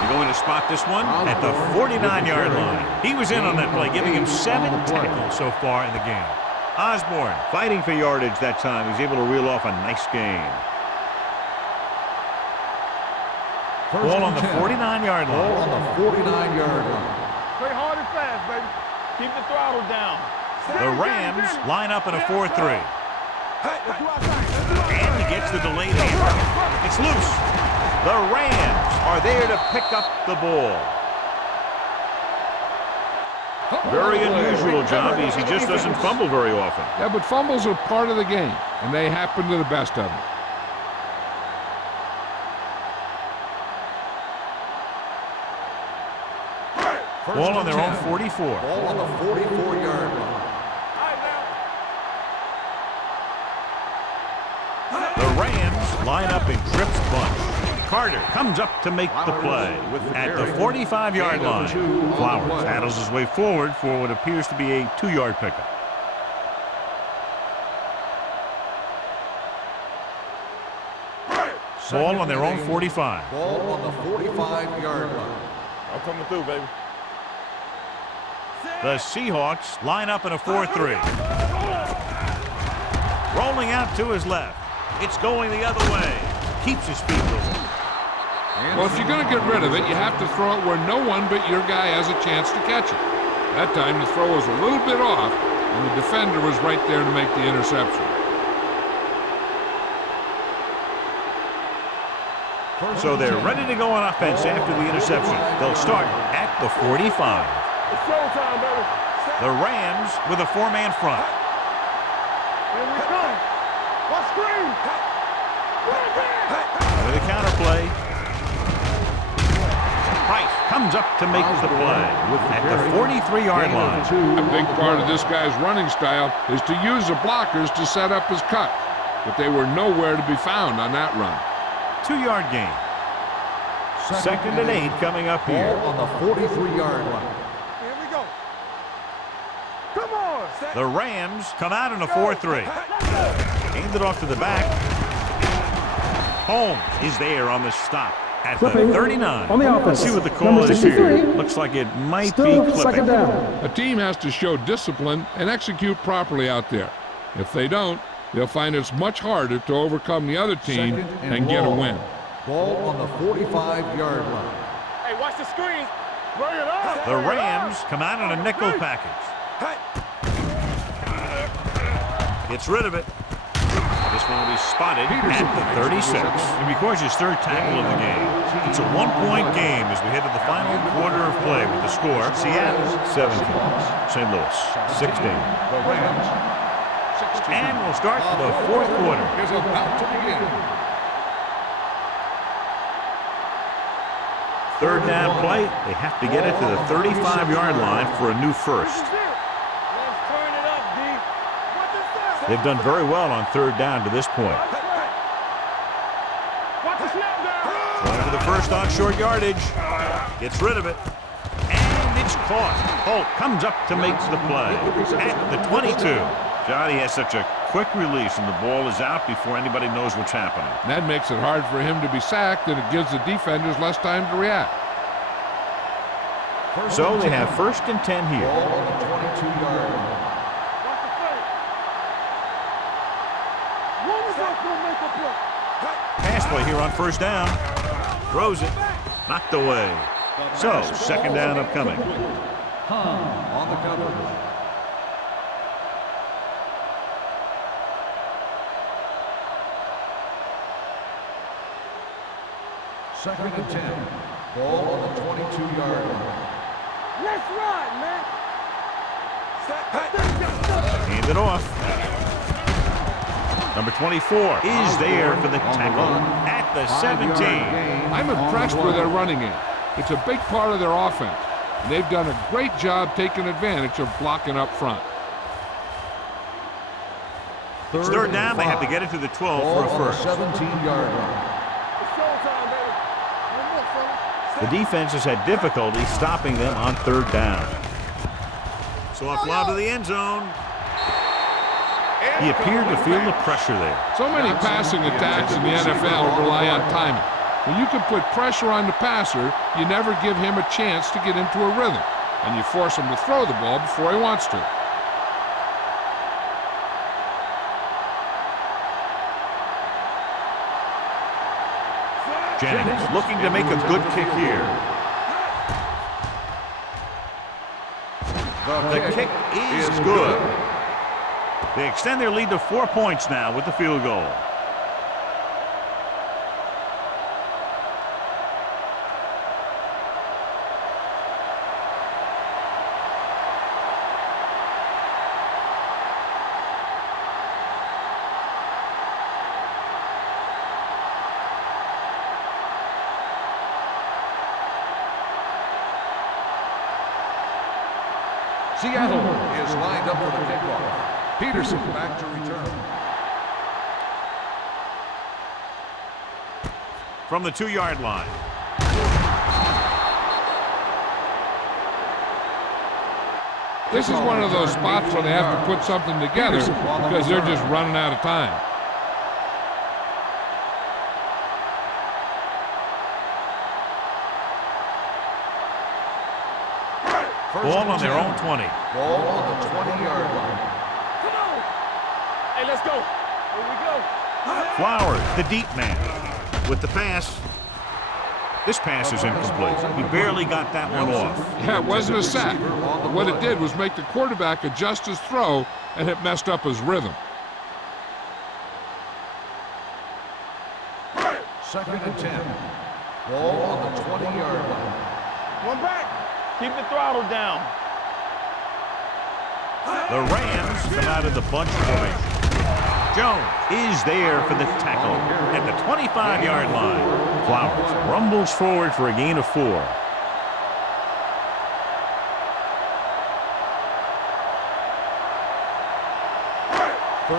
You're going to spot this one at the 49-yard line. He was in on that play, giving him 7 tackles so far in the game. Osborne fighting for yardage that time. He's able to reel off a nice gain. Ball on the 49-yard line. Ball on the 49-yard line. Play hard and fast, baby. Keep the throttle down. The Rams line up in a 4-3. And he gets the delayed handoff. It's loose. The Rams are there to pick up the ball. Very unusual job. He just doesn't fumble very often. Yeah, but fumbles are part of the game, and they happen to the best of them. Ball on their own 44. Ball on the 44-yard line. The Rams line up in trips bunch. Carter comes up to make the play at the 45-yard line. Flowers paddles his way forward for what appears to be a 2-yard pickup. Ball on their own 45. Ball on the 45-yard line. I'm coming through, baby. The Seahawks line up in a 4-3. Rolling out to his left. It's going the other way. Keeps his feet moving. Well, if you're going to get rid of it, you have to throw it where no one but your guy has a chance to catch it. That time the throw was a little bit off, and the defender was right there to make the interception. So they're ready to go on offense after the interception. They'll start at the 45. It's showtime, baby. The Rams with a 4-man front. Here we come. What screen? With a counterplay. Price comes up to make the play at the 43-yard line. A big part of this guy's running style is to use the blockers to set up his cut, but they were nowhere to be found on that run. 2-yard gain. Second and 8 coming up here. Ball on the 43-yard line. Here we go. Come on. The Rams come out in a 4-3. Hand it off to the back. Holmes is there on the stop at the 39. On the offense. Let's see what the call Number is here. 63. Looks like it might Still be second clipping. down. A team has to show discipline and execute properly out there. If they don't, they'll find it's much harder to overcome the other team and get a win. Ball on the 45-yard line. Hey, watch the screen. Bring it up. The Rams come out in a nickel package. Gets rid of it. This one will be spotted at the 36. And records his 3rd tackle of the game. It's a 1-point game as we head to the final quarter of play with the score. Seattle 17, St. Louis 16. The Rams 16. And we'll start the 4th quarter. Is about to begin. Third down play, they have to get it to the 35-yard line for a new first. Let's turn it up, D. What is that? They've done very well on third down to this point. Watch the snap down. Going for the first on short yardage. Gets rid of it. And it's caught. Holt comes up to make the play at the 22. Johnny has such a quick release and the ball is out before anybody knows what's happening. And that makes it hard for him to be sacked, and it gives the defenders less time to react. So they have first and 10 here. Ball on the 22-yard line. Watch the play. One is up to make a play. Pass play here on first down. Throws it. Knocked away. So, second down upcoming. On the cover. Second and 10. Ball on the 22-yard line. Let's ride, man. Hand it off. Number 24 is there for the tackle at the 17. I'm impressed with their running game. It's a big part of their offense, and they've done a great job taking advantage of blocking up front. It's third down. They have to get it to the 12 for a first. 17-yard line. It's showtime, baby. One more, fella. The defense has had difficulty stopping them on third down. So off loud to the end zone. He appeared to feel the pressure there. So many passing attacks in the NFL rely on timing. When you can put pressure on the passer, you never give him a chance to get into a rhythm, and you force him to throw the ball before he wants to. Jennings looking to make a good kick here. The kick is good. They extend their lead to 4 points now with the field goal. Seattle is lined up for the kickoff. Peterson back to return. From the 2-yard line. This is one of those spots where they have to put something together because they're just running out of time. Ball on their own 20. Ball on the 20-yard line. Come on. Hey, let's go. Here we go. Flowers, the deep man, with the pass. This pass is incomplete. He barely got that one off. Yeah, it wasn't a sack. What it did was make the quarterback adjust his throw, and it messed up his rhythm. Second and 10. Ball on the 20-yard line. One back. Keep the throttle down. The Rams come out of the bunch formation. Jones is there for the tackle at the 25-yard line. Flowers rumbles forward for a gain of 4.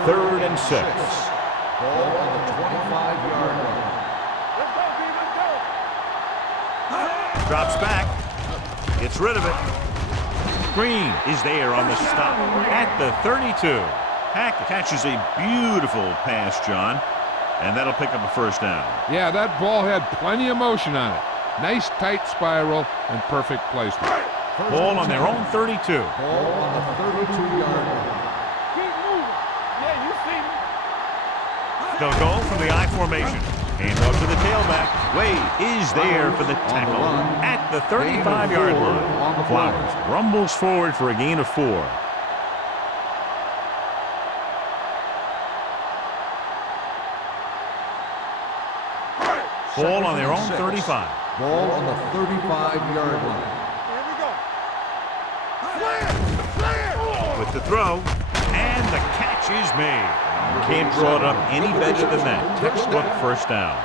Third and 6. Ball on the 25-yard line. Let's go, D. Let's go. Drops back. Gets rid of it. Green is there on the stop at the 32. Hack catches a beautiful pass, John, and that'll pick up a first down. Yeah, that ball had plenty of motion on it. Nice tight spiral and perfect placement. Ball on their own 32. Ball on the 32-yard line. Keep moving. Yeah, you see me. They'll go from the I formation. Hand off to the tailback. Wade is there for the tackle at the 35-yard line. Flowers rumbles forward for a gain of 4. Ball on their own 35. Ball on the 35-yard line. Here we go. Slam! With the throw, and the catch is made. Can't draw it up any better than that. Textbook first down.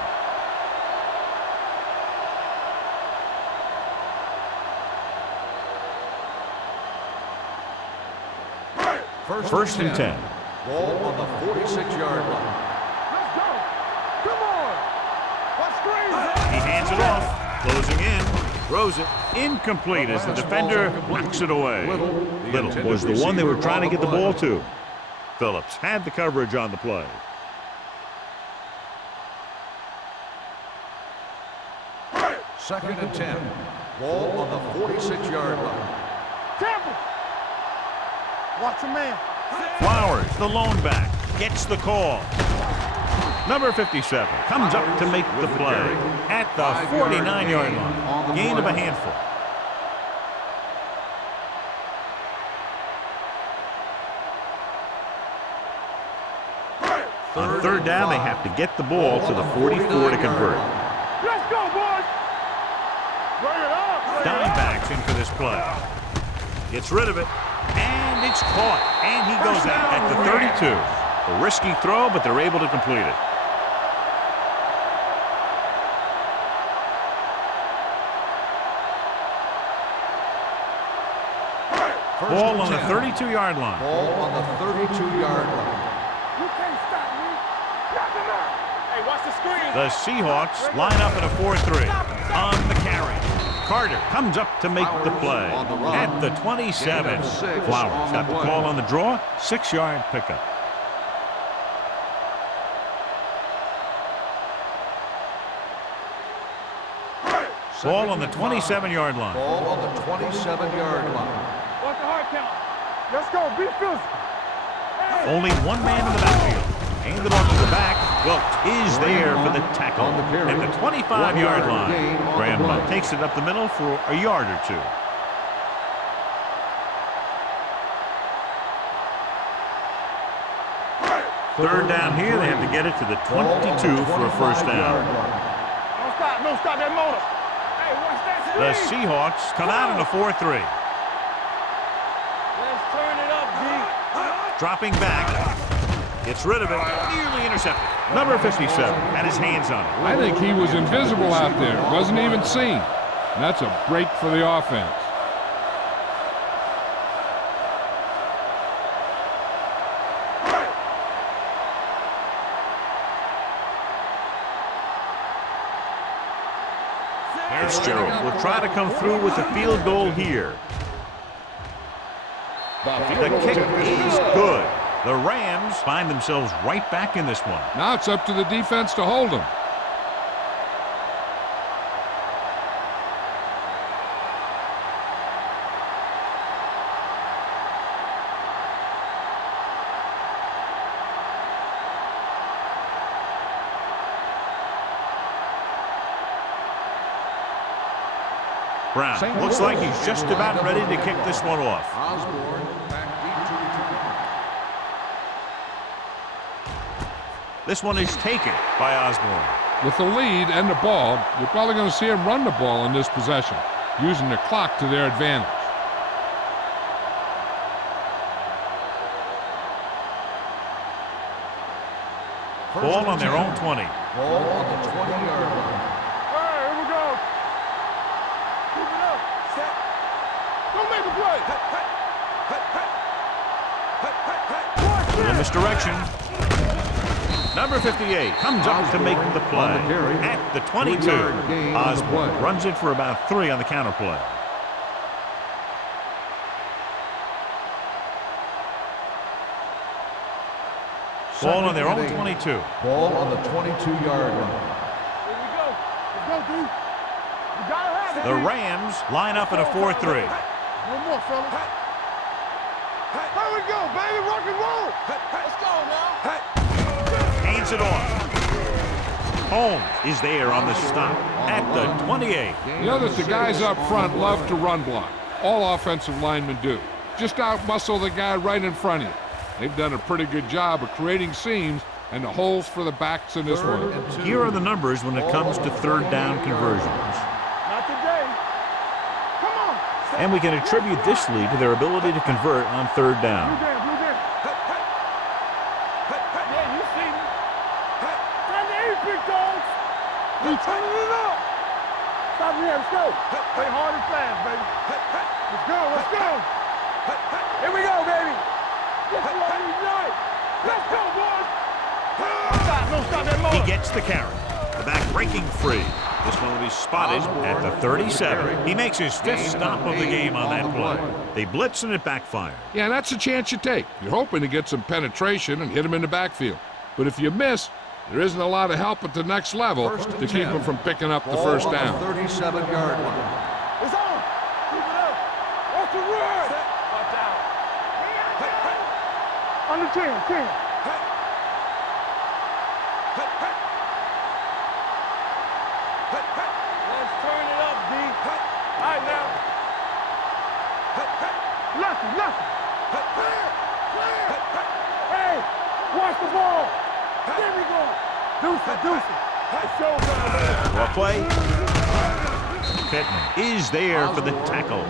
First and 10. Ball on the 46-yard line. Let's go. Come on. Let's screen. He hands it off. Closing in. Throws it. Incomplete as the defender knocks it away. Little was the one they were trying to get the ball to. Phillips had the coverage on the play. Second and 10. Ball on the 46-yard line. Temple. Watch the man. Flowers, the lone back, gets the call. Number 57 comes up to make the play at the 49-yard line. Gain of a handful. On third down, they have to get the ball to the 44 to convert. Let's go, boys. Bring it up. Dimebacks in for this play. Gets rid of it, and it's caught. And he goes out at the 32. A risky throw, but they're able to complete it. Ball on the 32-yard line. Ball on the 32-yard line. You can't stop me. Knock him out. Hey, watch the screen. The Seahawks line up in a 4-3 on the carry. Carter comes up to make the play at the 27. Flowers got the call on the draw. 6-yard pickup. Ball on the 27-yard line. Ball on the 27-yard line. Watch the hard count. Let's go. Be physical. Only one man in the backfield. Hand it off to the back. Wilkes is there for the tackle at the 25-yard line. Grandma takes it up the middle for a yard or two. Third down here. They have to get it to the 22 for a first down. Don't stop. Don't stop that motor. Hey, watch that The screen. Seahawks come out in a 4-3. Let's turn it up, D. Dropping back. Gets rid of it. Nearly intercepted. Number 57 had his hands on it. I think he was invisible out there. Wasn't even seen. And that's a break for the offense. Fitzgerald will try to come through with the field goal here. The kick is good. The Rams find themselves right back in this one. Now it's up to the defense to hold him. Brown looks like he's just about ready to kick this one off. Osborne back deep to return. This one is taken by Osborne. With the lead and the ball, you're probably going to see him run the ball in this possession, using the clock to their advantage. Ball on their own 20. Ball on the 20-yard line. All right, here we go. Keep it up. Set. Don't make a play. Watch A little this. misdirection. Number 58 comes up to make the play at the 22. 3-yard gain on the Osborne play. runs it for about 3 on the counter play. Ball on their own 22. Ball on the 22-yard line. Here we go. Let's go, dude. You gotta have it. The Rams line up in a 4-3. One more, fella. There we go, baby. Rock and roll. Let's go now. Hands it off. Holmes is there on the stop at the 28. You know that the guys up front love to run block. All offensive linemen do. Just out-muscle the guy right in front of you. They've done a pretty good job of creating seams and the holes for the backs in this one. Here are the numbers when it comes to third down conversions. Not today. Come on. And we can attribute this lead to their ability to convert on third Blue down. down, blue down. Yeah, you see me. Time to eat, big dogs. We turning it up. Stop here, let's go. Play hard and fast, baby. Let's go, let's go. Here we go, baby. Get gets the carry. The back breaking free. This one will be spotted at the 37. He makes his 5th stop of the game on that play. They blitz and it backfired. Yeah, that's a chance you take. You're hoping to get some penetration and hit him in the backfield. But if you miss, there isn't a lot of help at the next level to keep him from picking up the first down. 37-yard line. It's on. Keep it up. Watch the run. Watch out. Under 10. Let's turn it up, D. All right, now. Nothing. Hey, watch the ball. There we go. Deuce it. It's showtime. Well play. Pittman is there for the tackle.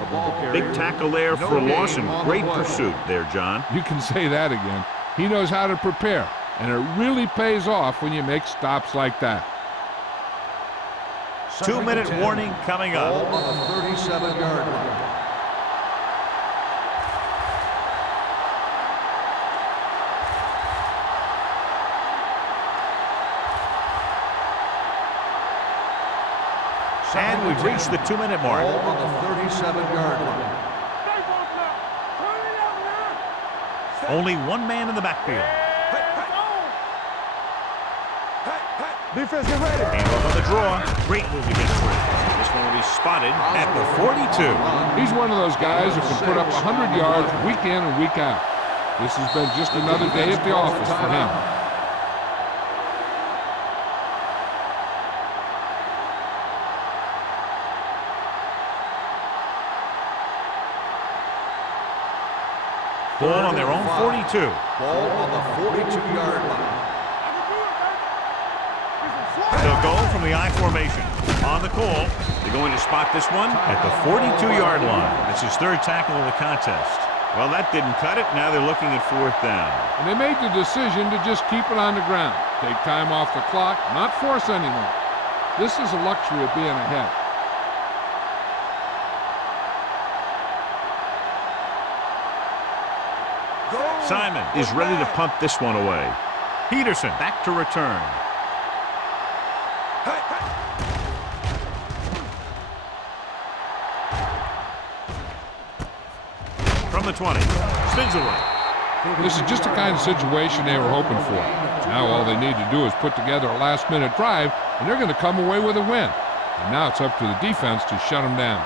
Big tackle there for Lawson. Great pursuit there, John. You can say that again. He knows how to prepare, and it really pays off when you make stops like that. 2-minute warning coming up. Ball on the 37-yard line. And we've reached the 2-minute mark. Ball on the 37-yard line. Stay both now. Turn it up now. Only one man in the backfield. Defense, get ready. Hand off on the draw. Great move to get through. This one will be spotted at the 42. He's one of those guys who can put up 100 yards week in and week out. This has been just another day at the office for him. Ball on their own 42. Ball on the 42-yard line. They'll go from the I formation. On the call, they're going to spot this one at the 42-yard line. That's his 3rd tackle of the contest. Well, that didn't cut it. Now they're looking at 4th down. And they made the decision to just keep it on the ground. Take time off the clock, not force anyone. This is a luxury of being ahead. Simon is ready to punt this one away. Peterson back to return. From the 20, spins away. This is just the kind of situation they were hoping for. Now all they need to do is put together a last-minute drive, and they're going to come away with a win. And now it's up to the defense to shut them down.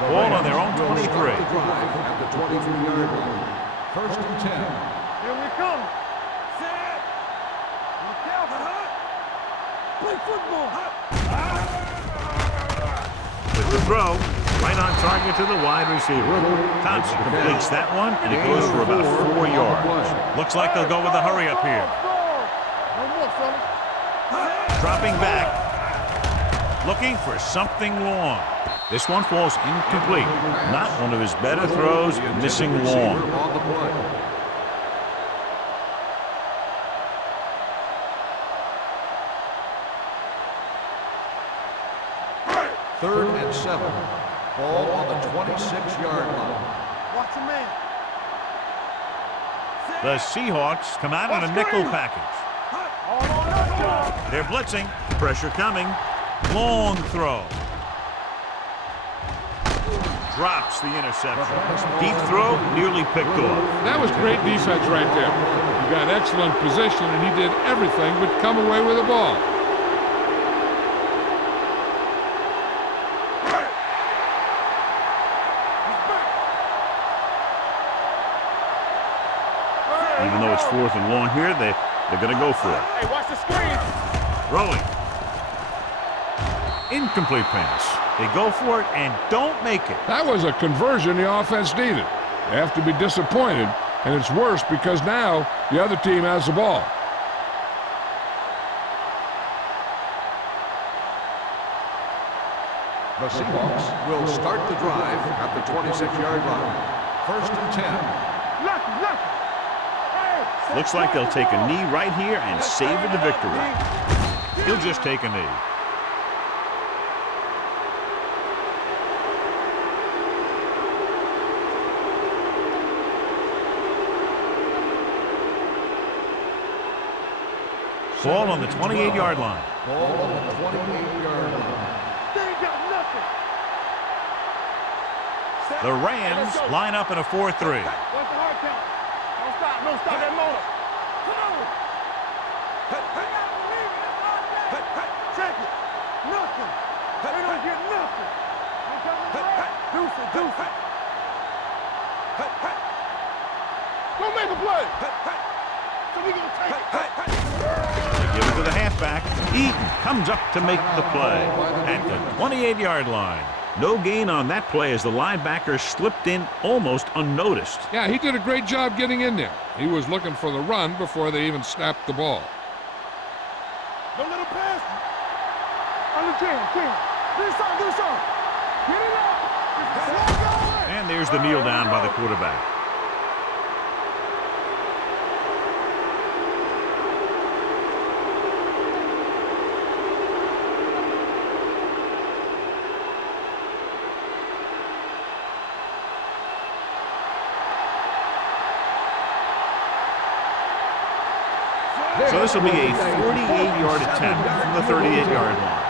Ball on their own 23. Drive at the 23-yard line. 1st and 10. Here we come. Set. Look out. Play football. With the throw, right on target to the wide receiver. Thompson completes that one, and it goes for about 4 yards. Looks like they'll go with a hurry up here. One more, fellas. Dropping back, looking for something long. This one falls incomplete. Not one of his better throws, missing long. On the play. Third and 7. Ball on the 26-yard line. Watch the man. The Seahawks come out in a nickel package. They're blitzing. Pressure coming. Long throw. Drops the interception. Deep throw, nearly picked off. That was great defense right there. He got excellent position, and he did everything but come away with the ball. Even though it's 4th and long here, they're going to go for it. Hey, watch the screen. Rolling. Incomplete pass. They go for it and don't make it. That was a conversion the offense needed. They have to be disappointed, and it's worse because now the other team has the ball. The Seahawks will start the drive at the 26-yard line. 1st and 10. Lucky. Hey. Looks like they'll take a knee right here and savor the victory. He'll just take a knee. Ball on the 28-yard line. Ball on the 28-yard line. They ain't got nothing. The Rams line up in a 4-3. What's the hard count? Don't stop. No, stop that motor. Come on. You gotta believe it. It's hard count. Check it. Nothing. They don't get nothing. They coming back. Deuce it, deuce it. Go make a play. So we gonna take it. They give it to the halfback. Eaton comes up to make the play at the 28-yard line. No gain on that play as the linebacker slipped in almost unnoticed. Yeah, he did a great job getting in there. He was looking for the run before they even snapped the ball. Don't let him pass. Under 10. Do something. Get it up. And there's the kneel down by the quarterback. So this will be a 48-yard attempt from the 38-yard line.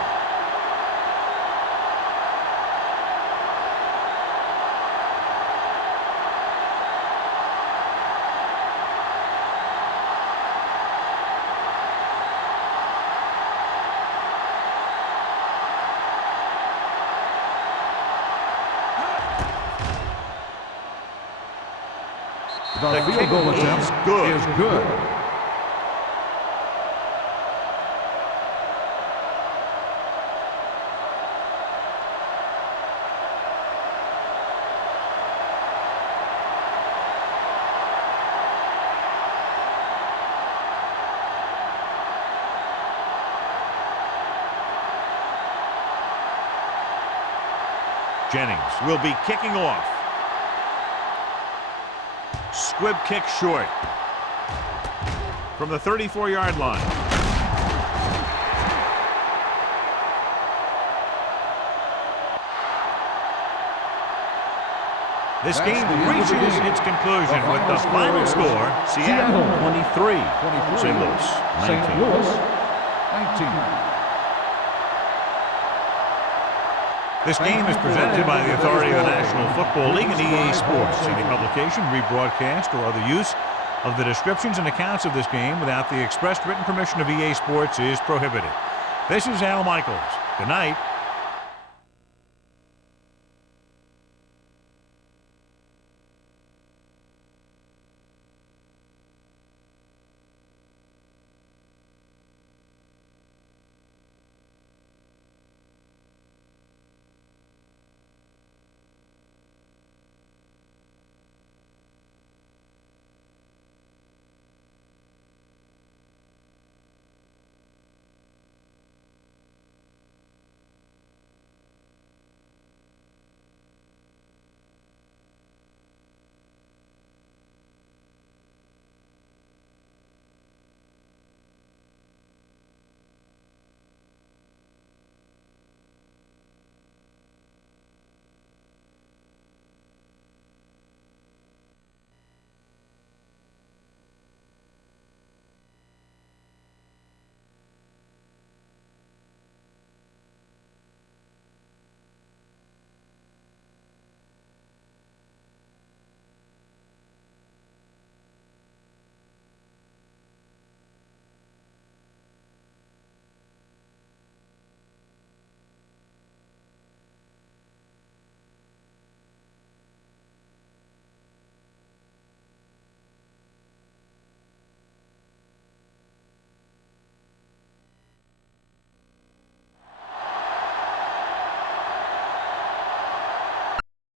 The field goal attempt is good. Jennings will be kicking off. Squib kick short from the 34-yard line. This game reaches its conclusion with the final score, Seattle 23, St. Louis 19. This game is presented by the authority of the National Football League and EA Sports. Any publication, rebroadcast, or other use of the descriptions and accounts of this game without the expressed written permission of EA Sports is prohibited. This is Al Michaels. Good night.